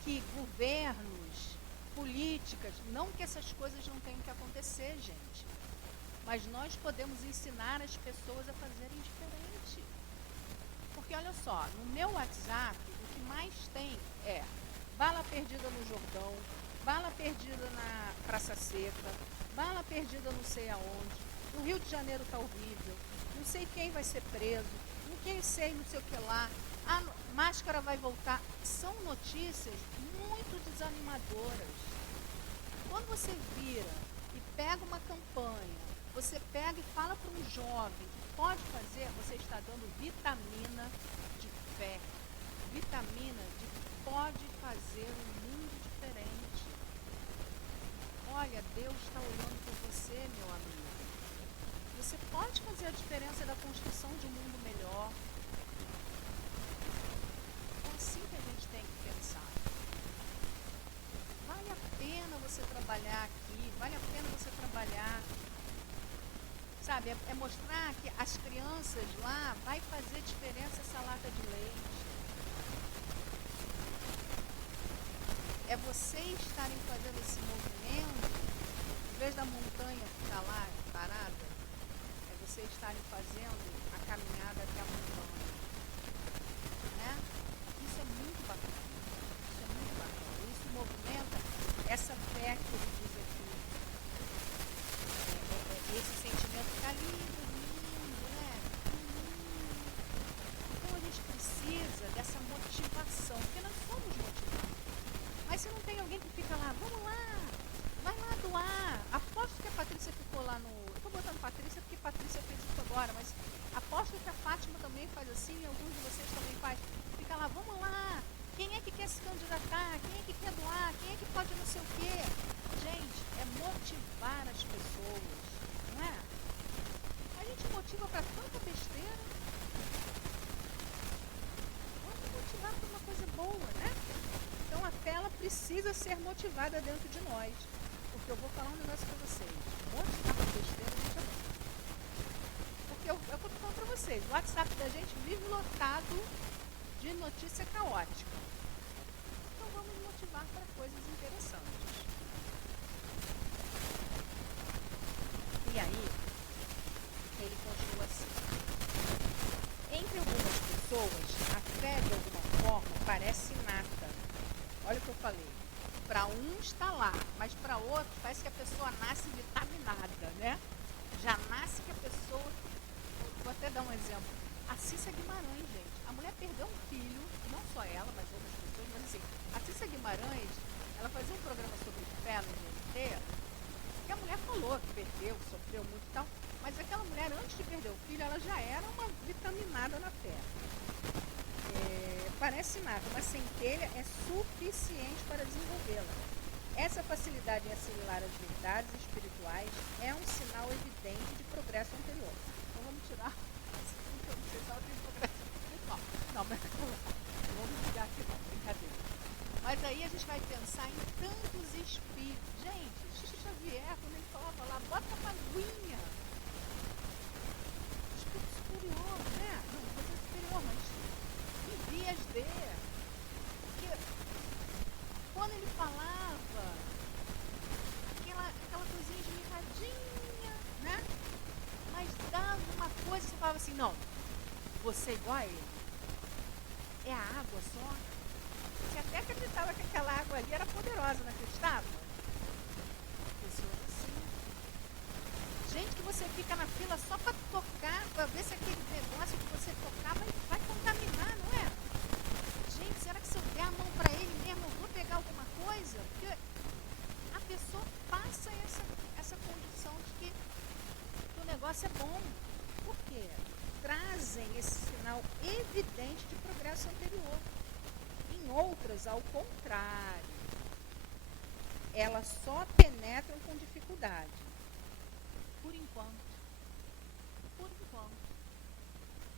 que governos, políticas, não que essas coisas não tenham que acontecer, gente, mas nós podemos ensinar as pessoas a fazerem diferente. Porque olha só, no meu WhatsApp, o que mais tem é bala perdida no Jordão, bala perdida na Praça Seca, bala perdida não sei aonde, o Rio de Janeiro está horrível, não sei quem vai ser preso, não sei não sei o que lá, a máscara vai voltar. São notícias muito desanimadoras. Quando você vira e pega uma campanha, você pega e fala para um jovem que pode fazer, você está dando vitamina de fé, vitamina de que pode fazer um mundo diferente. Olha, Deus está olhando por você, meu amigo. Você pode fazer a diferença da construção de um mundo melhor. É assim que a gente tem que pensar. Vale a pena você trabalhar aqui, vale a pena você trabalhar. Sabe, é mostrar que as crianças lá vai fazer diferença essa lata de leite. É vocês estarem fazendo esse movimento, em vez da montanha ficar lá parada, é vocês estarem fazendo a caminhada até a montanha. Né? Isso é muito bacana. Isso é muito bacana. Isso movimenta essa fé que ele diz aqui. Esse sentimento fica lindo, né? Então a gente precisa dessa motivação, porque nós somos motivados. Mas se não tem alguém que fica lá, vamos lá, vai lá doar. Aposto que a Patrícia ficou lá no... Estou botando Patrícia porque Patrícia fez isso agora, mas aposto que a Fátima também faz assim, e alguns de vocês também faz. Fica lá, vamos lá. Quem é que quer se candidatar? Quem é que quer doar? Quem é que pode não sei o quê? Gente, é motivar as pessoas, não é? A gente motiva para tanta besteira. Vamos motivar para uma coisa boa, né? Então a fé ela precisa ser motivada dentro de nós. Porque eu vou falar um negócio para vocês. Motivar para besteira a gente é bom. Porque é o que eu estou falando para vocês. O WhatsApp da gente vive lotado de notícia caótica. Então vamos motivar para coisas interessantes. E aí, ele continua assim. Entre algumas pessoas, a fé de alguma forma parece inata. Olha o que eu falei. Para um está lá, mas para outro parece que a pessoa nasce vitaminada, né? Já nasce que a pessoa... Vou até dar um exemplo. A Cissa Guimarães, gente. A mulher perdeu um filho, não só ela, mas outras pessoas, mas assim, a Cissa Guimarães, ela fazia um programa sobre fé no GNT, que a mulher falou que perdeu, que sofreu muito e tal, mas aquela mulher, antes de perder o filho, ela já era uma vitaminada na fé. Parece nada, uma centelha é suficiente para desenvolvê-la. Essa facilidade em assimilar as verdades espirituais é um sinal evidente de progresso anterior. Então vamos tirar gente vai pensar em tantos espíritos. Gente, Chico Xavier, quando ele falava lá, bota uma aguinha. Espírito superior, né? Não vou dizer superior, mas em vias de. Porque quando ele falava, aquela coisinha esmirradinha, né? Mas dava uma coisa, você falava assim, não, você é igual a ele. É a água só. Você até acreditava que aquela água ali era poderosa, não acreditava? Pessoas assim. Gente que você fica na fila só para tocar, para ver se aquele negócio que você tocar vai contaminar, não é? Gente, será que se eu der a mão para ele mesmo, eu vou pegar alguma coisa? Porque a pessoa passa essa condição de que o negócio é bom. Por quê? Trazem esse sinal evidente de progresso anterior. Em outras, ao contrário, elas só penetram com dificuldade. Por enquanto. Por enquanto.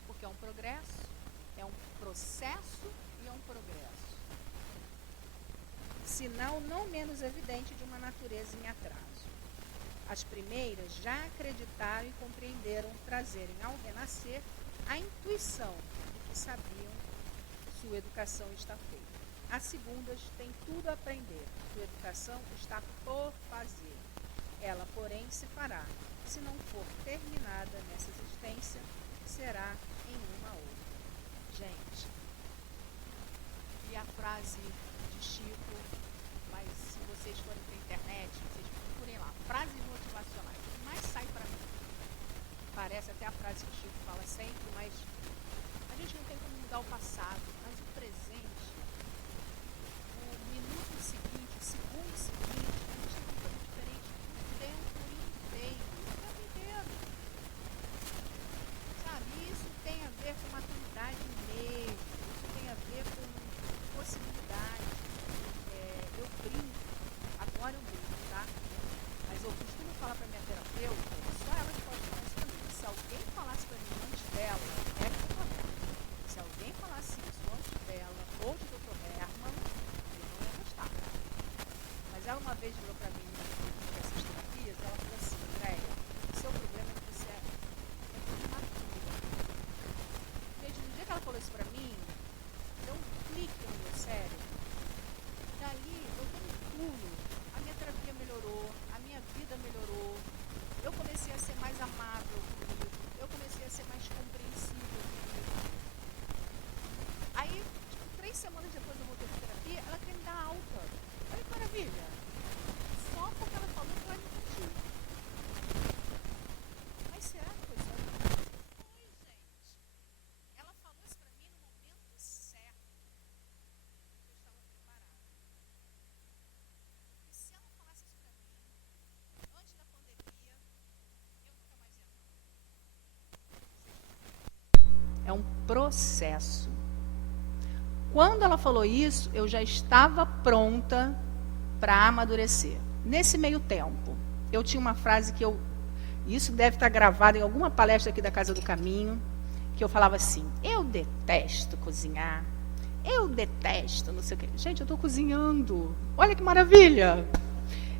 Porque é um progresso, é um processo e é um progresso. Sinal não menos evidente de uma natureza em atraso. As primeiras já acreditaram e compreenderam trazerem ao renascer a intuição de que sabiam sua educação está feita. As segundas têm tudo a aprender. Sua educação está por fazer. Ela, porém, se fará. Se não for terminada nessa existência, será em uma outra. Gente, e a frase de Chico, mas se vocês forem para a internet, vocês procurem lá, frases motivacionais, o que mais sai para mim. Parece até a frase que o Chico fala sempre, mas a gente não tem como mudar o passado, mas o presente, o minuto seguinte, o segundo seguinte, a gente tem que fazer diferente o tempo inteiro. Sabe, isso tem a ver com maturidade mesmo, isso tem a ver com possibilidade. Eu brinco, agora eu brinco, tá? Mas eu costumo falar para minha terapeuta, só ela que pode falar isso para mim. Se alguém falasse para mim antes dela, é que eu tô vendo. Se alguém falasse isso antes dela ou de Dr. Herman, eu não ia gostar. Mas ela uma vez virou para mim nessas terapias, ela falou assim, Andréia, o seu problema é que você é muito imatura. Gente, no dia que ela falou isso para mim, deu um clique no meu cérebro. Daí, eu dei um pulo. A minha terapia melhorou, a minha vida melhorou. Eu comecei a ser mais amável comigo. Eu comecei a ser mais compreensível comigo. Aí, 3 semanas depois eu voltei para terapia, ela queria me dar alta. Olha que maravilha. Só porque ela falou que eu admiti. Mas será que foi só isso? Foi, gente. Ela falou isso para mim no momento certo. Eu estava preparada. E se ela falasse isso para mim antes da pandemia, eu nunca mais ia não. É um processo. Quando ela falou isso, eu já estava pronta para amadurecer. Nesse meio tempo, eu tinha uma frase que isso deve estar gravado em alguma palestra aqui da Casa do Caminho, que eu falava assim, eu detesto cozinhar, eu detesto não sei o quê. Gente, eu estou cozinhando, olha que maravilha.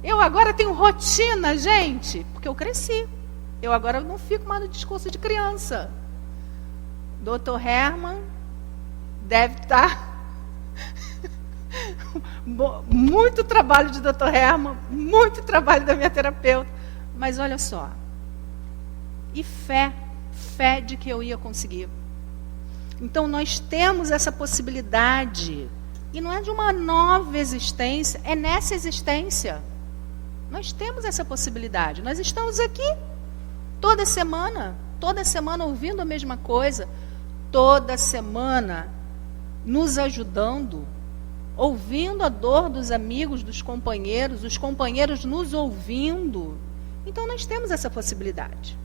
Eu agora tenho rotina, gente, porque eu cresci. Eu agora não fico mais no discurso de criança. Dr. Herman deve estar... muito trabalho de Dr. Herman, muito trabalho da minha terapeuta. Mas olha só. E fé de que eu ia conseguir. Então, nós temos essa possibilidade. E não é de uma nova existência, é nessa existência. Nós temos essa possibilidade. Nós estamos aqui toda semana ouvindo a mesma coisa, toda semana nos ajudando, ouvindo a dor dos amigos, dos companheiros, os companheiros nos ouvindo. Então, nós temos essa possibilidade.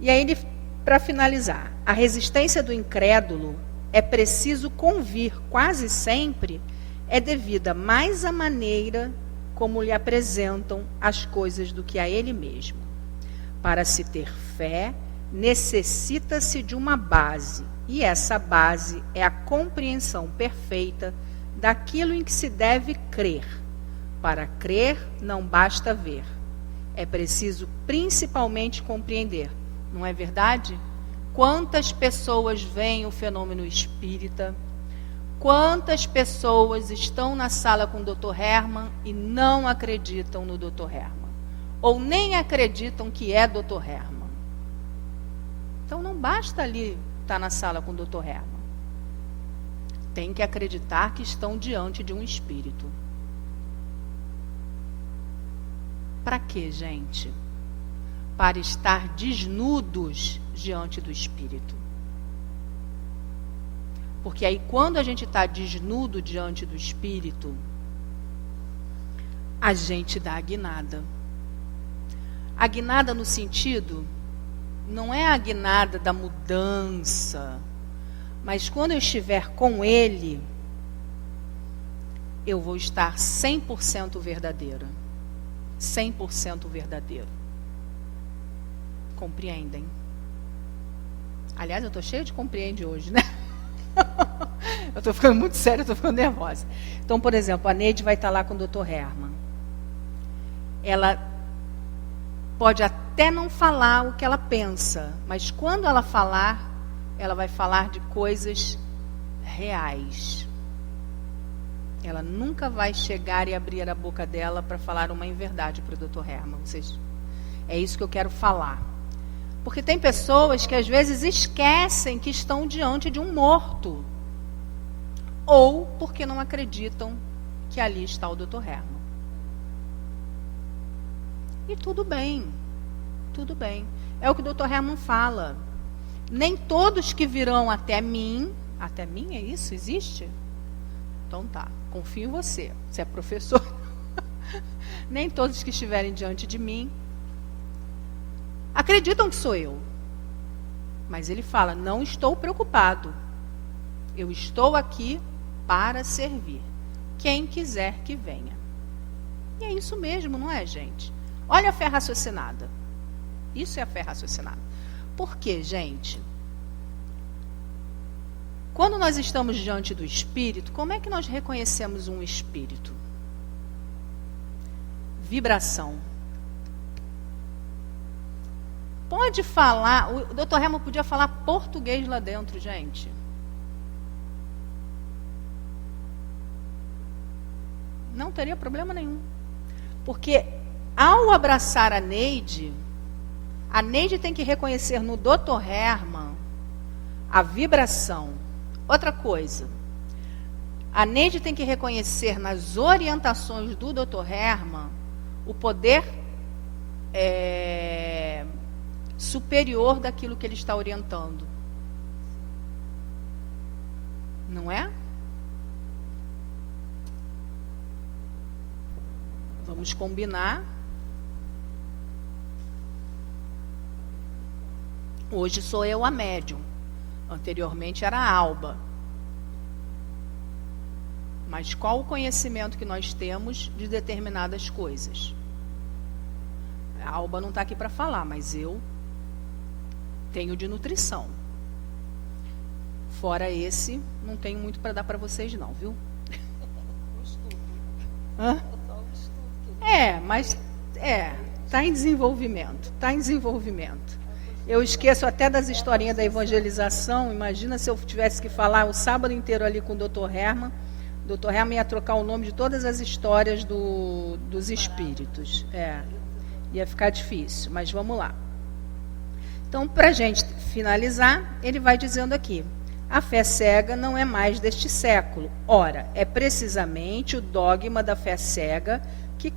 E aí, para finalizar, a resistência do incrédulo é preciso convir, quase sempre, é devida mais à maneira como lhe apresentam as coisas do que a ele mesmo. Para se ter fé, necessita-se de uma base, e essa base é a compreensão perfeita daquilo em que se deve crer. Para crer, não basta ver. É preciso principalmente compreender. Não é verdade? Quantas pessoas veem o fenômeno espírita? Quantas pessoas estão na sala com o Dr. Hermann e não acreditam no Dr. Hermann? Ou nem acreditam que é Dr. Hermann? Então não basta ali estar na sala com o Dr. Hermann. Tem que acreditar que estão diante de um espírito. Para quê, gente? Para estar desnudos diante do espírito. Porque aí, quando a gente está desnudo diante do espírito, a gente dá a guinada. A guinada no sentido, não é a guinada da mudança, mas quando eu estiver com ele, eu vou estar 100% verdadeira. 100% verdadeiro. Compreendem? Aliás, eu estou cheia de compreende hoje, né? Eu estou ficando muito séria, eu estou ficando nervosa. Então, por exemplo, a Neide vai estar lá com o Dr. Hermann. Ela pode até não falar o que ela pensa, mas quando ela falar, ela vai falar de coisas reais. Ela nunca vai chegar e abrir a boca dela para falar uma inverdade para o Dr. Hermann. É isso que eu quero falar. Porque tem pessoas que às vezes esquecem que estão diante de um morto. Ou porque não acreditam que ali está o Dr. Hermann. E tudo bem. Tudo bem. É o que o Dr. Hermann fala. Nem todos que virão até mim é isso? Existe? Então tá, confio em você. Você é professor. Nem todos que estiverem diante de mim acreditam que sou eu. Mas ele fala, não estou preocupado. Eu estou aqui para servir. Quem quiser que venha. E é isso mesmo, não é, gente? Olha a fé raciocinada. Isso é a fé raciocinada. Por quê, gente? Quando nós estamos diante do espírito, como é que nós reconhecemos um espírito? Vibração. Pode falar, o Dr. Hermann podia falar português lá dentro, gente. Não teria problema nenhum. Porque ao abraçar a Neide tem que reconhecer no Dr. Hermann a vibração. Outra coisa, a Neide tem que reconhecer nas orientações do Dr. Hermann o poder superior daquilo que ele está orientando. Não é? Vamos combinar. Hoje sou eu a médium. Anteriormente era a Alba. Mas qual o conhecimento que nós temos de determinadas coisas? A Alba não está aqui para falar, mas eu tenho de nutrição. Fora esse, não tenho muito para dar para vocês não, viu? Hã? Mas está em desenvolvimento, está em desenvolvimento. Eu esqueço até das historinhas da evangelização. Imagina se eu tivesse que falar o sábado inteiro ali com o Dr. Hermann. O Dr. Hermann ia trocar o nome de todas as histórias dos espíritos. Ia ficar difícil, mas vamos lá. Então, para a gente finalizar, ele vai dizendo aqui: a fé cega não é mais deste século. Ora, é precisamente o dogma da fé cega que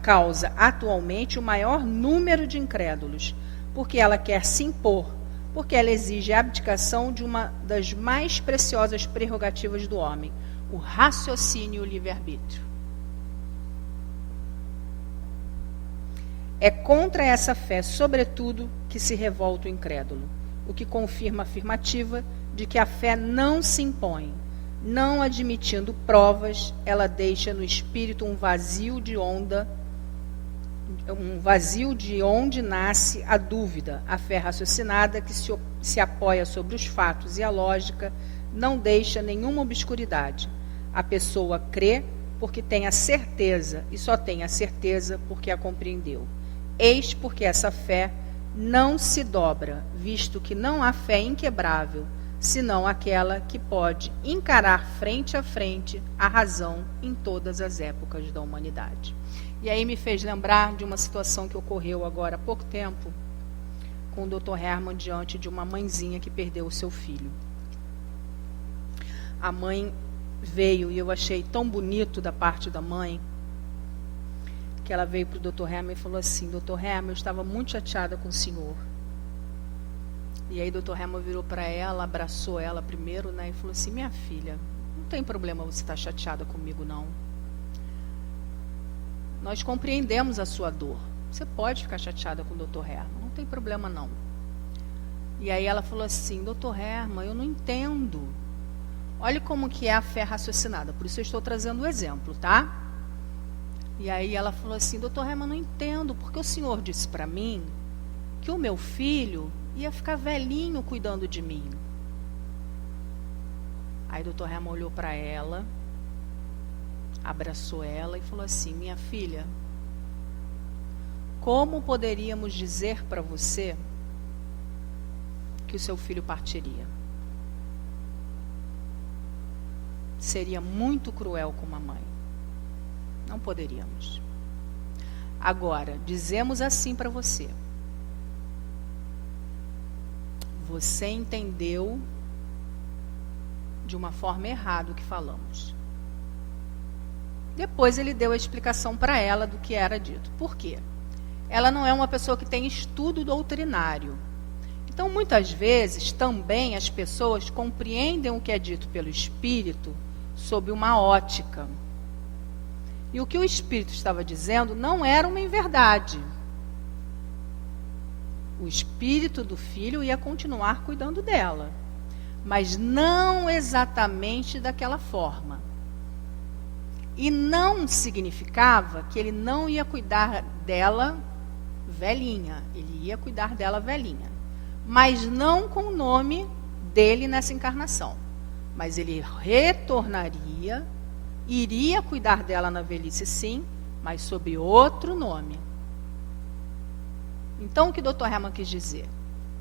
causa atualmente o maior número de incrédulos, porque ela quer se impor, porque ela exige a abdicação de uma das mais preciosas prerrogativas do homem, o raciocínio e o livre-arbítrio. É contra essa fé, sobretudo, que se revolta o incrédulo, o que confirma a afirmativa de que a fé não se impõe. Não admitindo provas, ela deixa no espírito um vazio de onde nasce a dúvida. A fé raciocinada, que se apoia sobre os fatos e a lógica, não deixa nenhuma obscuridade. A pessoa crê porque tem a certeza, e só tem a certeza porque a compreendeu. Eis porque essa fé não se dobra, visto que não há fé inquebrável, senão aquela que pode encarar frente a frente a razão em todas as épocas da humanidade. E aí me fez lembrar de uma situação que ocorreu agora há pouco tempo com o Dr. Herman diante de uma mãezinha que perdeu o seu filho. A mãe veio, e eu achei tão bonito da parte da mãe, que ela veio para o Dr. Herman e falou assim: Dr. Herman, eu estava muito chateada com o senhor. E aí o Dr. Herman virou para ela, abraçou ela primeiro, né, e falou assim: minha filha, não tem problema você estar chateada comigo, não. Nós compreendemos a sua dor. Você pode ficar chateada com o Dr. Herman, não tem problema não. E aí ela falou assim: Dr. Herman, eu não entendo. Olha como que é a fé raciocinada, por isso eu estou trazendo o exemplo, tá? E aí ela falou assim: Dr. Herman, não entendo, porque o senhor disse para mim que o meu filho ia ficar velhinho cuidando de mim. Aí o Dr. Herman olhou para ela, abraçou ela e falou assim: minha filha, como poderíamos dizer para você que o seu filho partiria? Seria muito cruel com a mãe. Não poderíamos. Agora, dizemos assim para você: você entendeu de uma forma errada o que falamos. Depois ele deu a explicação para ela do que era dito. Por quê? Ela não é uma pessoa que tem estudo doutrinário. Então, muitas vezes, também as pessoas compreendem o que é dito pelo Espírito sob uma ótica. E o que o Espírito estava dizendo não era uma inverdade. O Espírito do filho ia continuar cuidando dela, mas não exatamente daquela forma. E não significava que ele não ia cuidar dela velhinha. Ele ia cuidar dela velhinha, mas não com o nome dele nessa encarnação. Mas ele retornaria, iria cuidar dela na velhice sim, mas sob outro nome. Então o que o Dr. Herman quis dizer?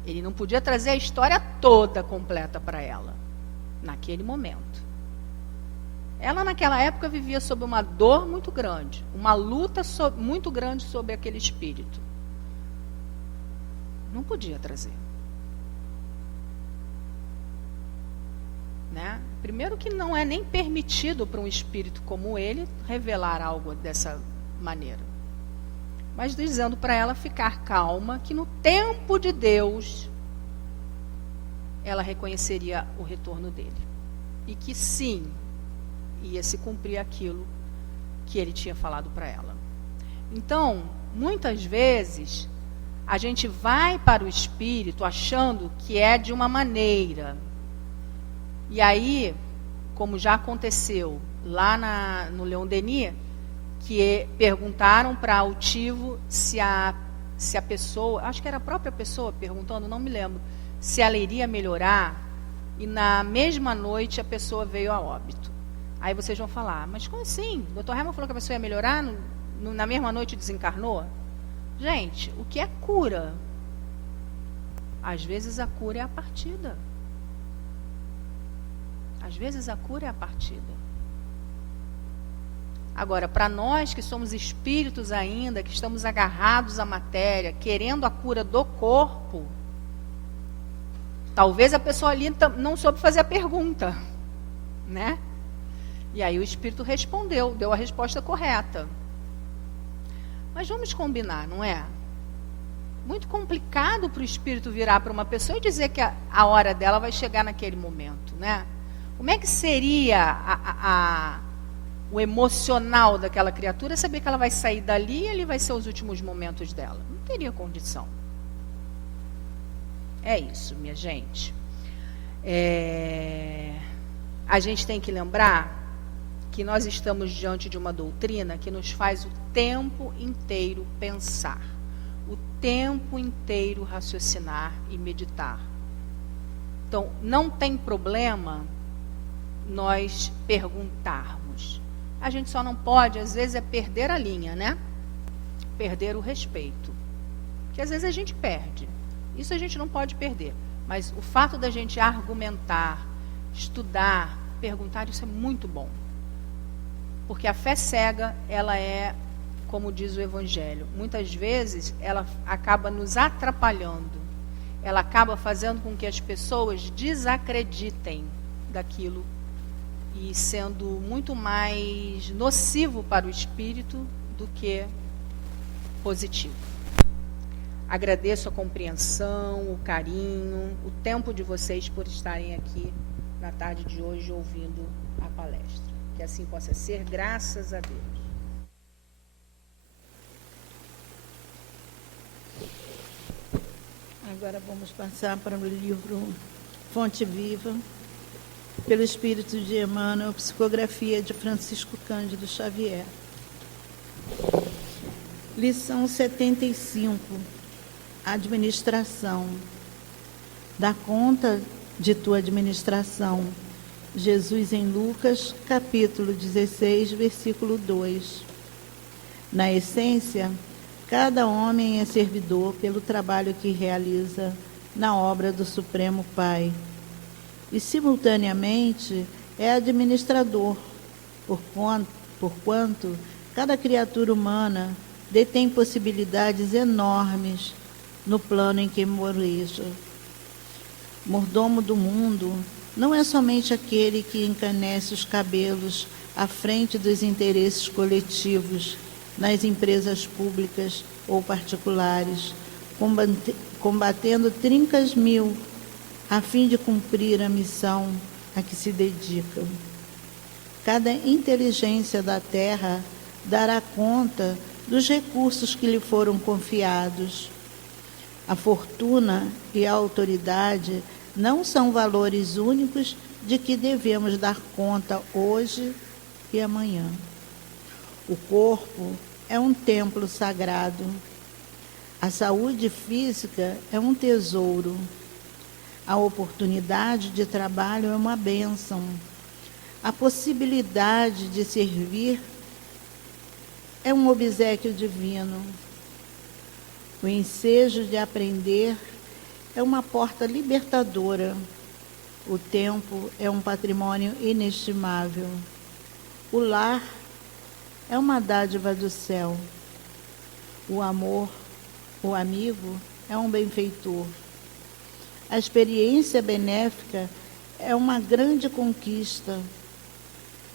Ele não podia trazer a história toda completa para ela, naquele momento. Ela naquela época vivia sob uma dor muito grande, uma luta muito grande sobre aquele espírito. Não podia trazer. Né? Primeiro que não é nem permitido para um espírito como ele revelar algo dessa maneira. Mas dizendo para ela ficar calma, que no tempo de Deus ela reconheceria o retorno dele. E que sim, ia se cumprir aquilo que ele tinha falado para ela. Então, muitas vezes, a gente vai para o espírito achando que é de uma maneira. E aí, como já aconteceu lá no Leon Denis, que perguntaram para Altivo se a pessoa, acho que era a própria pessoa perguntando, não me lembro, se ela iria melhorar, e na mesma noite a pessoa veio a óbito. Aí vocês vão falar, mas como assim? O Dr. Herman falou que a pessoa ia melhorar, na mesma noite desencarnou? Gente, o que é cura? Às vezes a cura é a partida. Às vezes a cura é a partida. Agora, para nós que somos espíritos ainda, que estamos agarrados à matéria, querendo a cura do corpo, talvez a pessoa ali não soube fazer a pergunta, né? E aí o espírito respondeu, deu a resposta correta. Mas vamos combinar, não é? Muito complicado para o espírito virar para uma pessoa e dizer que a hora dela vai chegar naquele momento, né? Como é que seria o emocional daquela criatura saber que ela vai sair dali e ele vai ser os últimos momentos dela? Não teria condição. É isso, minha gente. A gente tem que lembrar que nós estamos diante de uma doutrina que nos faz o tempo inteiro pensar, o tempo inteiro raciocinar e meditar. Então, não tem problema nós perguntarmos. A gente só não pode, às vezes, é perder a linha, né? Perder o respeito. Que às vezes a gente perde. Isso a gente não pode perder. Mas o fato da gente argumentar, estudar, perguntar, isso é muito bom. Porque a fé cega, ela é, como diz o Evangelho, muitas vezes ela acaba nos atrapalhando. Ela acaba fazendo com que as pessoas desacreditem daquilo e sendo muito mais nocivo para o espírito do que positivo. Agradeço a compreensão, o carinho, o tempo de vocês por estarem aqui na tarde de hoje ouvindo a palestra. Que assim possa ser, graças a Deus. Agora vamos passar para o livro Fonte Viva, pelo Espírito de Emmanuel, psicografia de Francisco Cândido Xavier. Lição 75, administração. Dá conta de tua administração. Jesus em Lucas, capítulo 16, versículo 2. Na essência, cada homem é servidor pelo trabalho que realiza na obra do Supremo Pai. E, simultaneamente, é administrador, porquanto cada criatura humana detém possibilidades enormes no plano em que moreja. Mordomo do mundo não é somente aquele que encanece os cabelos à frente dos interesses coletivos nas empresas públicas ou particulares, combatendo trincas mil a fim de cumprir a missão a que se dedicam. Cada inteligência da terra dará conta dos recursos que lhe foram confiados. A fortuna e a autoridade não são valores únicos de que devemos dar conta hoje e amanhã. O corpo é um templo sagrado. A saúde física é um tesouro. A oportunidade de trabalho é uma bênção. A possibilidade de servir é um obséquio divino. O ensejo de aprender é uma porta libertadora. O tempo é um patrimônio inestimável. O lar é uma dádiva do céu. O amor, o amigo, é um benfeitor. A experiência benéfica é uma grande conquista.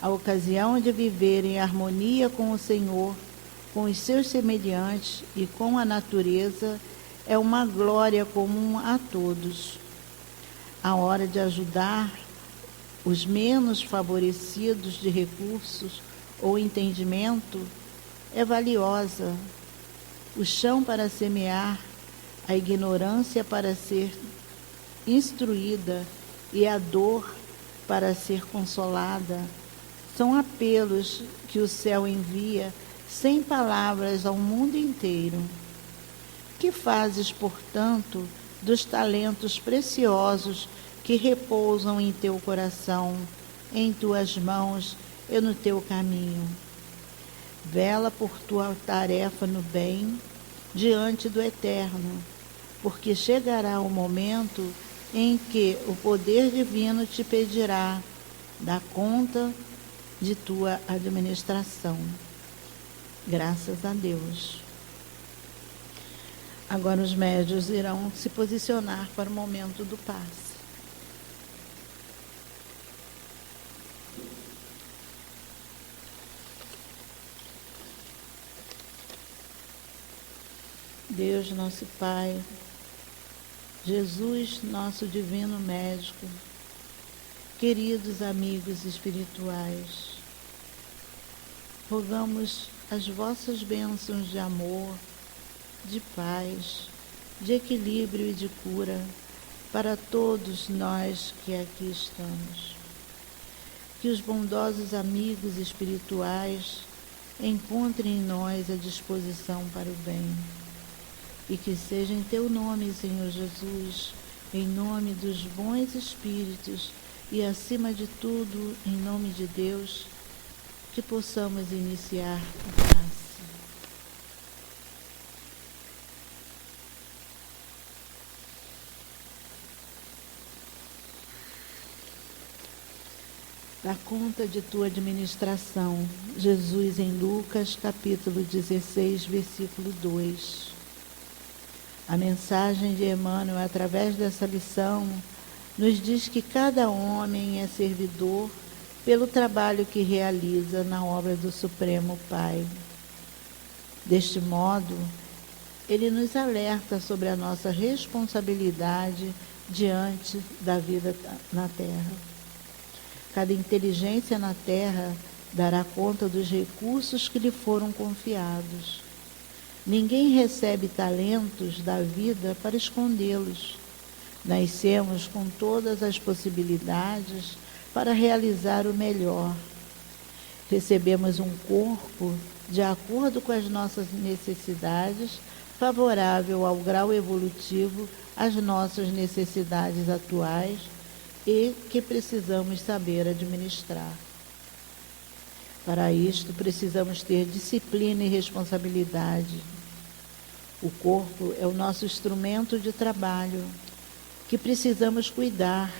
A ocasião de viver em harmonia com o Senhor, com os seus semelhantes e com a natureza é uma glória comum a todos. A hora de ajudar os menos favorecidos de recursos ou entendimento é valiosa. O chão para semear, a ignorância para ser instruída e a dor para ser consolada são apelos que o céu envia sem palavras ao mundo inteiro. Que fazes, portanto, dos talentos preciosos que repousam em teu coração, em tuas mãos e no teu caminho? Vela por tua tarefa no bem diante do Eterno, porque chegará o momento em que o poder divino te pedirá: dá conta de tua administração. Graças a Deus. Agora os médios irão se posicionar para o momento do passe. Deus, nosso Pai, Jesus, nosso divino médico, queridos amigos espirituais, rogamos as vossas bênçãos de amor, de paz, de equilíbrio e de cura para todos nós que aqui estamos. Que os bondosos amigos espirituais encontrem em nós a disposição para o bem. E que seja em teu nome, Senhor Jesus, em nome dos bons espíritos e, acima de tudo, em nome de Deus, que possamos iniciar o passe. Dá conta de tua administração. Jesus em Lucas, capítulo 16, versículo 2. A mensagem de Emmanuel, através dessa lição, nos diz que cada homem é servidor pelo trabalho que realiza na obra do Supremo Pai. Deste modo, ele nos alerta sobre a nossa responsabilidade diante da vida na Terra. Cada inteligência na Terra dará conta dos recursos que lhe foram confiados. Ninguém recebe talentos da vida para escondê-los. Nascemos com todas as possibilidades para realizar o melhor. Recebemos um corpo de acordo com as nossas necessidades, favorável ao grau evolutivo às nossas necessidades atuais e que precisamos saber administrar. Para isto, precisamos ter disciplina e responsabilidade. O corpo é o nosso instrumento de trabalho, que precisamos cuidar,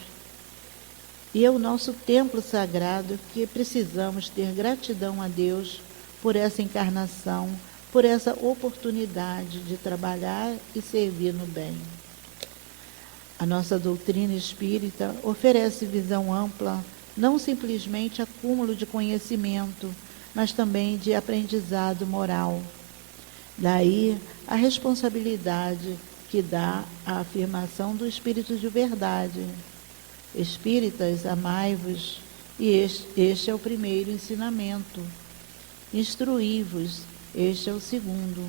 e é o nosso templo sagrado, que precisamos ter gratidão a Deus por essa encarnação, por essa oportunidade de trabalhar e servir no bem. A nossa doutrina espírita oferece visão ampla, não simplesmente acúmulo de conhecimento, mas também de aprendizado moral. Daí a responsabilidade que dá a afirmação do Espírito de verdade. Espíritas, amai-vos, e este é o primeiro ensinamento. Instruí-vos, este é o segundo.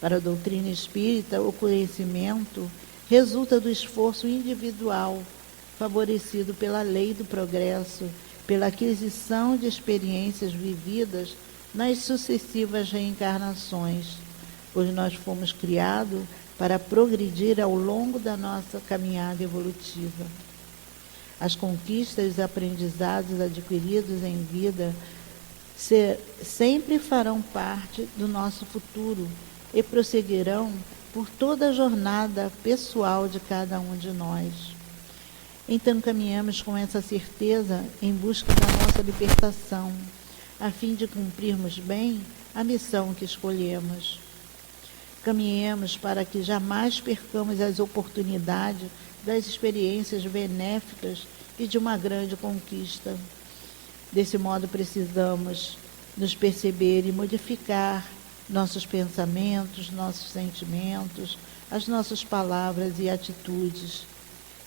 Para a doutrina espírita, o conhecimento resulta do esforço individual, favorecido pela lei do progresso, pela aquisição de experiências vividas nas sucessivas reencarnações, pois nós fomos criados para progredir ao longo da nossa caminhada evolutiva. As conquistas e aprendizados adquiridos em vida sempre farão parte do nosso futuro e prosseguirão por toda a jornada pessoal de cada um de nós. Então caminhamos com essa certeza em busca da nossa libertação, a fim de cumprirmos bem a missão que escolhemos. Caminhemos para que jamais percamos as oportunidades das experiências benéficas e de uma grande conquista. Desse modo precisamos nos perceber e modificar nossos pensamentos, nossos sentimentos, as nossas palavras e atitudes.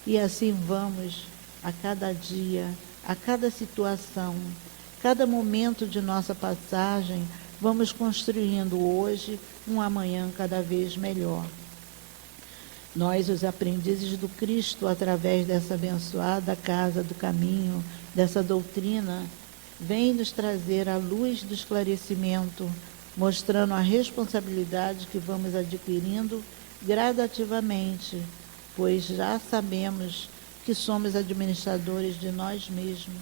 E assim vamos, a cada dia, a cada situação, cada momento de nossa passagem, vamos construindo hoje um amanhã cada vez melhor. Nós, os aprendizes do Cristo, através dessa abençoada casa do caminho, dessa doutrina, vem nos trazer a luz do esclarecimento, mostrando a responsabilidade que vamos adquirindo gradativamente, pois já sabemos que somos administradores de nós mesmos.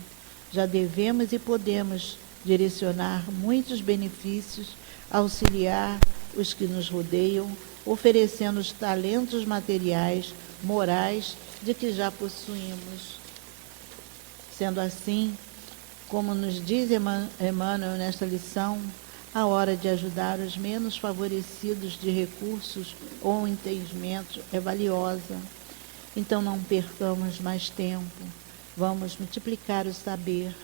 Já devemos e podemos direcionar muitos benefícios, auxiliar os que nos rodeiam, oferecendo os talentos materiais, morais, de que já possuímos. Sendo assim, como nos diz Emmanuel nesta lição, a hora de ajudar os menos favorecidos de recursos ou entendimentos é valiosa. Então não percamos mais tempo. Vamos multiplicar o saber.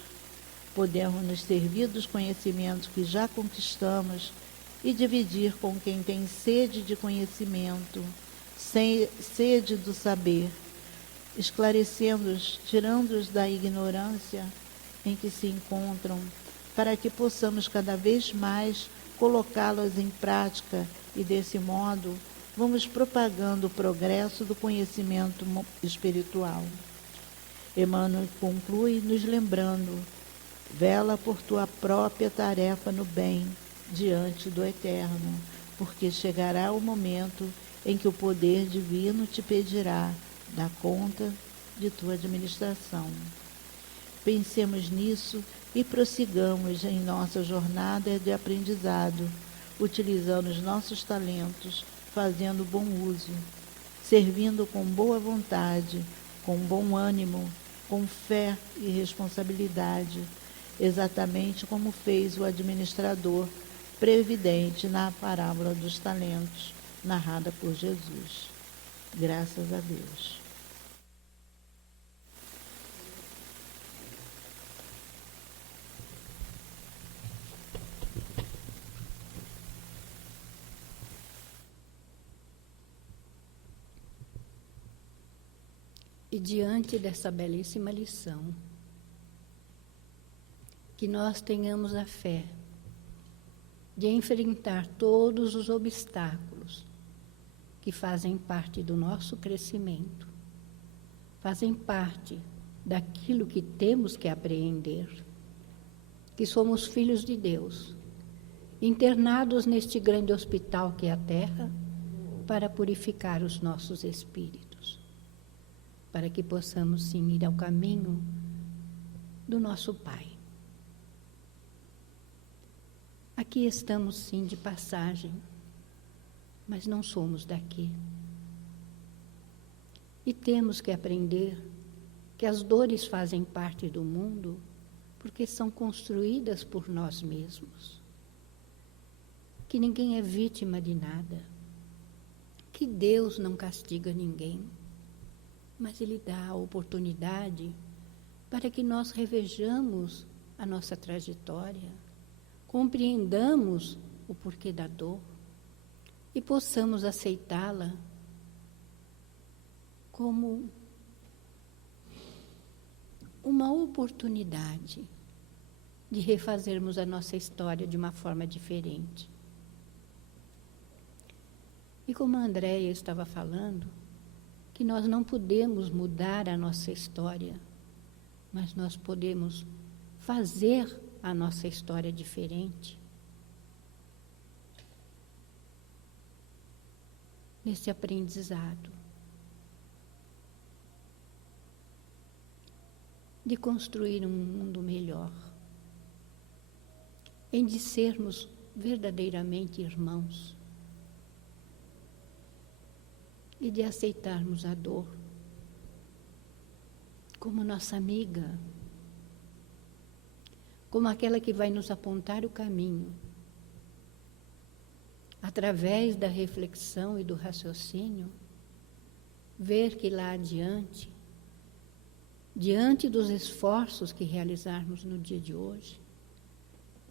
Podemos nos servir dos conhecimentos que já conquistamos e dividir com quem tem sede de conhecimento, sede do saber, esclarecendo-os, tirando-os da ignorância em que se encontram, para que possamos cada vez mais colocá-los em prática e, desse modo, vamos propagando o progresso do conhecimento espiritual. Emmanuel conclui nos lembrando: vela por tua própria tarefa no bem diante do Eterno, porque chegará o momento em que o poder divino te pedirá: dá conta de tua administração. Pensemos nisso e prossigamos em nossa jornada de aprendizado, utilizando os nossos talentos, fazendo bom uso, servindo com boa vontade, com bom ânimo, com fé e responsabilidade, exatamente como fez o administrador previdente na parábola dos talentos, narrada por Jesus. Graças a Deus. E diante dessa belíssima lição, que nós tenhamos a fé de enfrentar todos os obstáculos que fazem parte do nosso crescimento, fazem parte daquilo que temos que apreender, que somos filhos de Deus, internados neste grande hospital que é a Terra, para purificar os nossos espíritos, para que possamos sim ir ao caminho do nosso Pai. Aqui estamos sim de passagem, mas não somos daqui. E temos que aprender que as dores fazem parte do mundo porque são construídas por nós mesmos. Que ninguém é vítima de nada. Que Deus não castiga ninguém, mas Ele dá a oportunidade para que nós revejamos a nossa trajetória, compreendamos o porquê da dor e possamos aceitá-la como uma oportunidade de refazermos a nossa história de uma forma diferente. E como a Andréia estava falando, que nós não podemos mudar a nossa história, mas nós podemos fazer a nossa história diferente. Nesse aprendizado de construir um mundo melhor, em de sermos verdadeiramente irmãos e de aceitarmos a dor como nossa amiga, como aquela que vai nos apontar o caminho, através da reflexão e do raciocínio, ver que lá adiante, diante dos esforços que realizarmos no dia de hoje,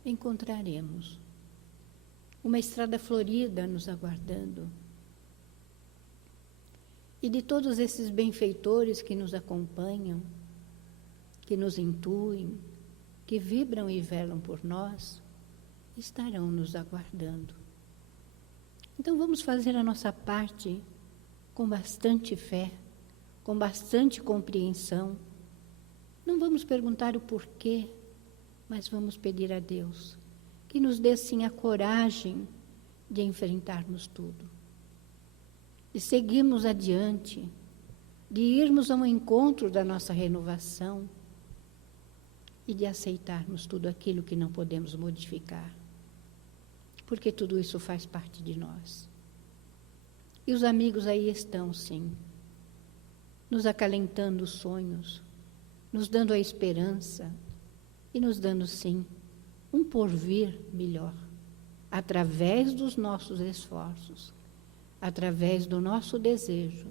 encontraremos uma estrada florida nos aguardando. E de todos esses benfeitores que nos acompanham, que nos intuem, que vibram e velam por nós, estarão nos aguardando. Então vamos fazer a nossa parte com bastante fé, com bastante compreensão. Não vamos perguntar o porquê, mas vamos pedir a Deus que nos dê sim a coragem de enfrentarmos tudo, de seguirmos adiante, de irmos ao encontro da nossa renovação e de aceitarmos tudo aquilo que não podemos modificar, porque tudo isso faz parte de nós. E os amigos aí estão, sim, nos acalentando os sonhos, nos dando a esperança e nos dando, sim, um porvir melhor, através dos nossos esforços, através do nosso desejo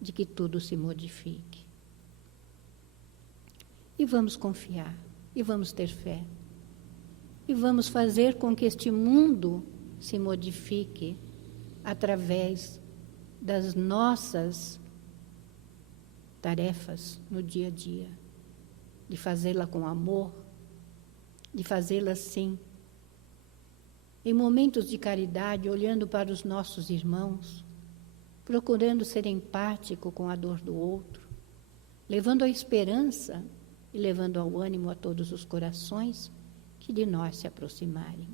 de que tudo se modifique. E vamos confiar, e vamos ter fé, e vamos fazer com que este mundo se modifique através das nossas tarefas no dia a dia, de fazê-la com amor, de fazê-la sim, em momentos de caridade, olhando para os nossos irmãos, procurando ser empático com a dor do outro, levando a esperança e levando ao ânimo a todos os corações que de nós se aproximarem.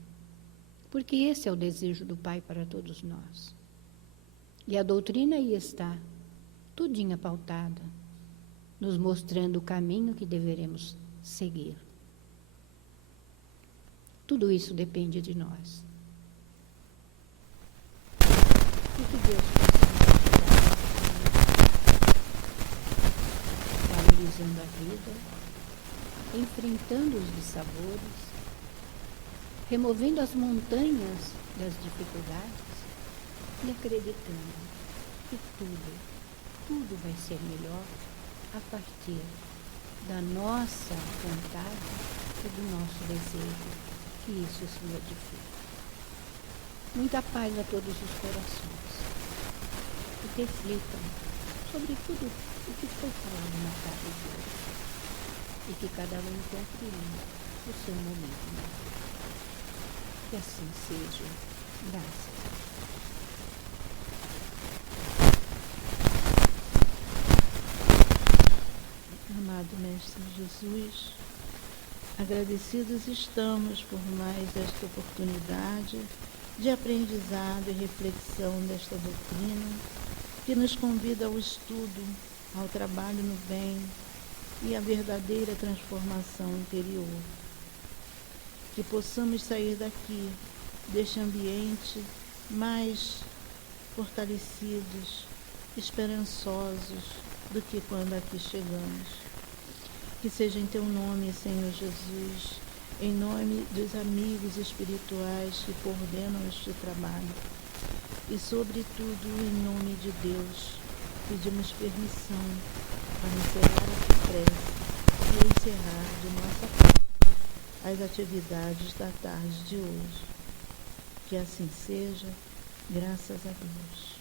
Porque esse é o desejo do Pai para todos nós. E a doutrina aí está, tudinha pautada, nos mostrando o caminho que deveremos seguir. Tudo isso depende de nós. E que Deus possa nos ajudar, valorizando a vida, enfrentando os dissabores, removendo as montanhas das dificuldades e acreditando que tudo vai ser melhor a partir da nossa vontade e do nosso desejo que isso se modifique. Muita paz a todos os corações. E reflitam sobre tudo o que foi falado na tarde de hoje. E que cada um compreenda o seu momento na vida. Que assim seja. Graças a Deus. Amado Mestre Jesus, agradecidos estamos por mais esta oportunidade de aprendizado e reflexão desta doutrina, que nos convida ao estudo, ao trabalho no bem e à verdadeira transformação interior. Que possamos sair daqui, deste ambiente, mais fortalecidos, esperançosos do que quando aqui chegamos. Que seja em Teu nome, Senhor Jesus, em nome dos amigos espirituais que coordenam este trabalho e, sobretudo, em nome de Deus, pedimos permissão para encerrar a prece e encerrar de nossa parte as atividades da tarde de hoje. Que assim seja, graças a Deus.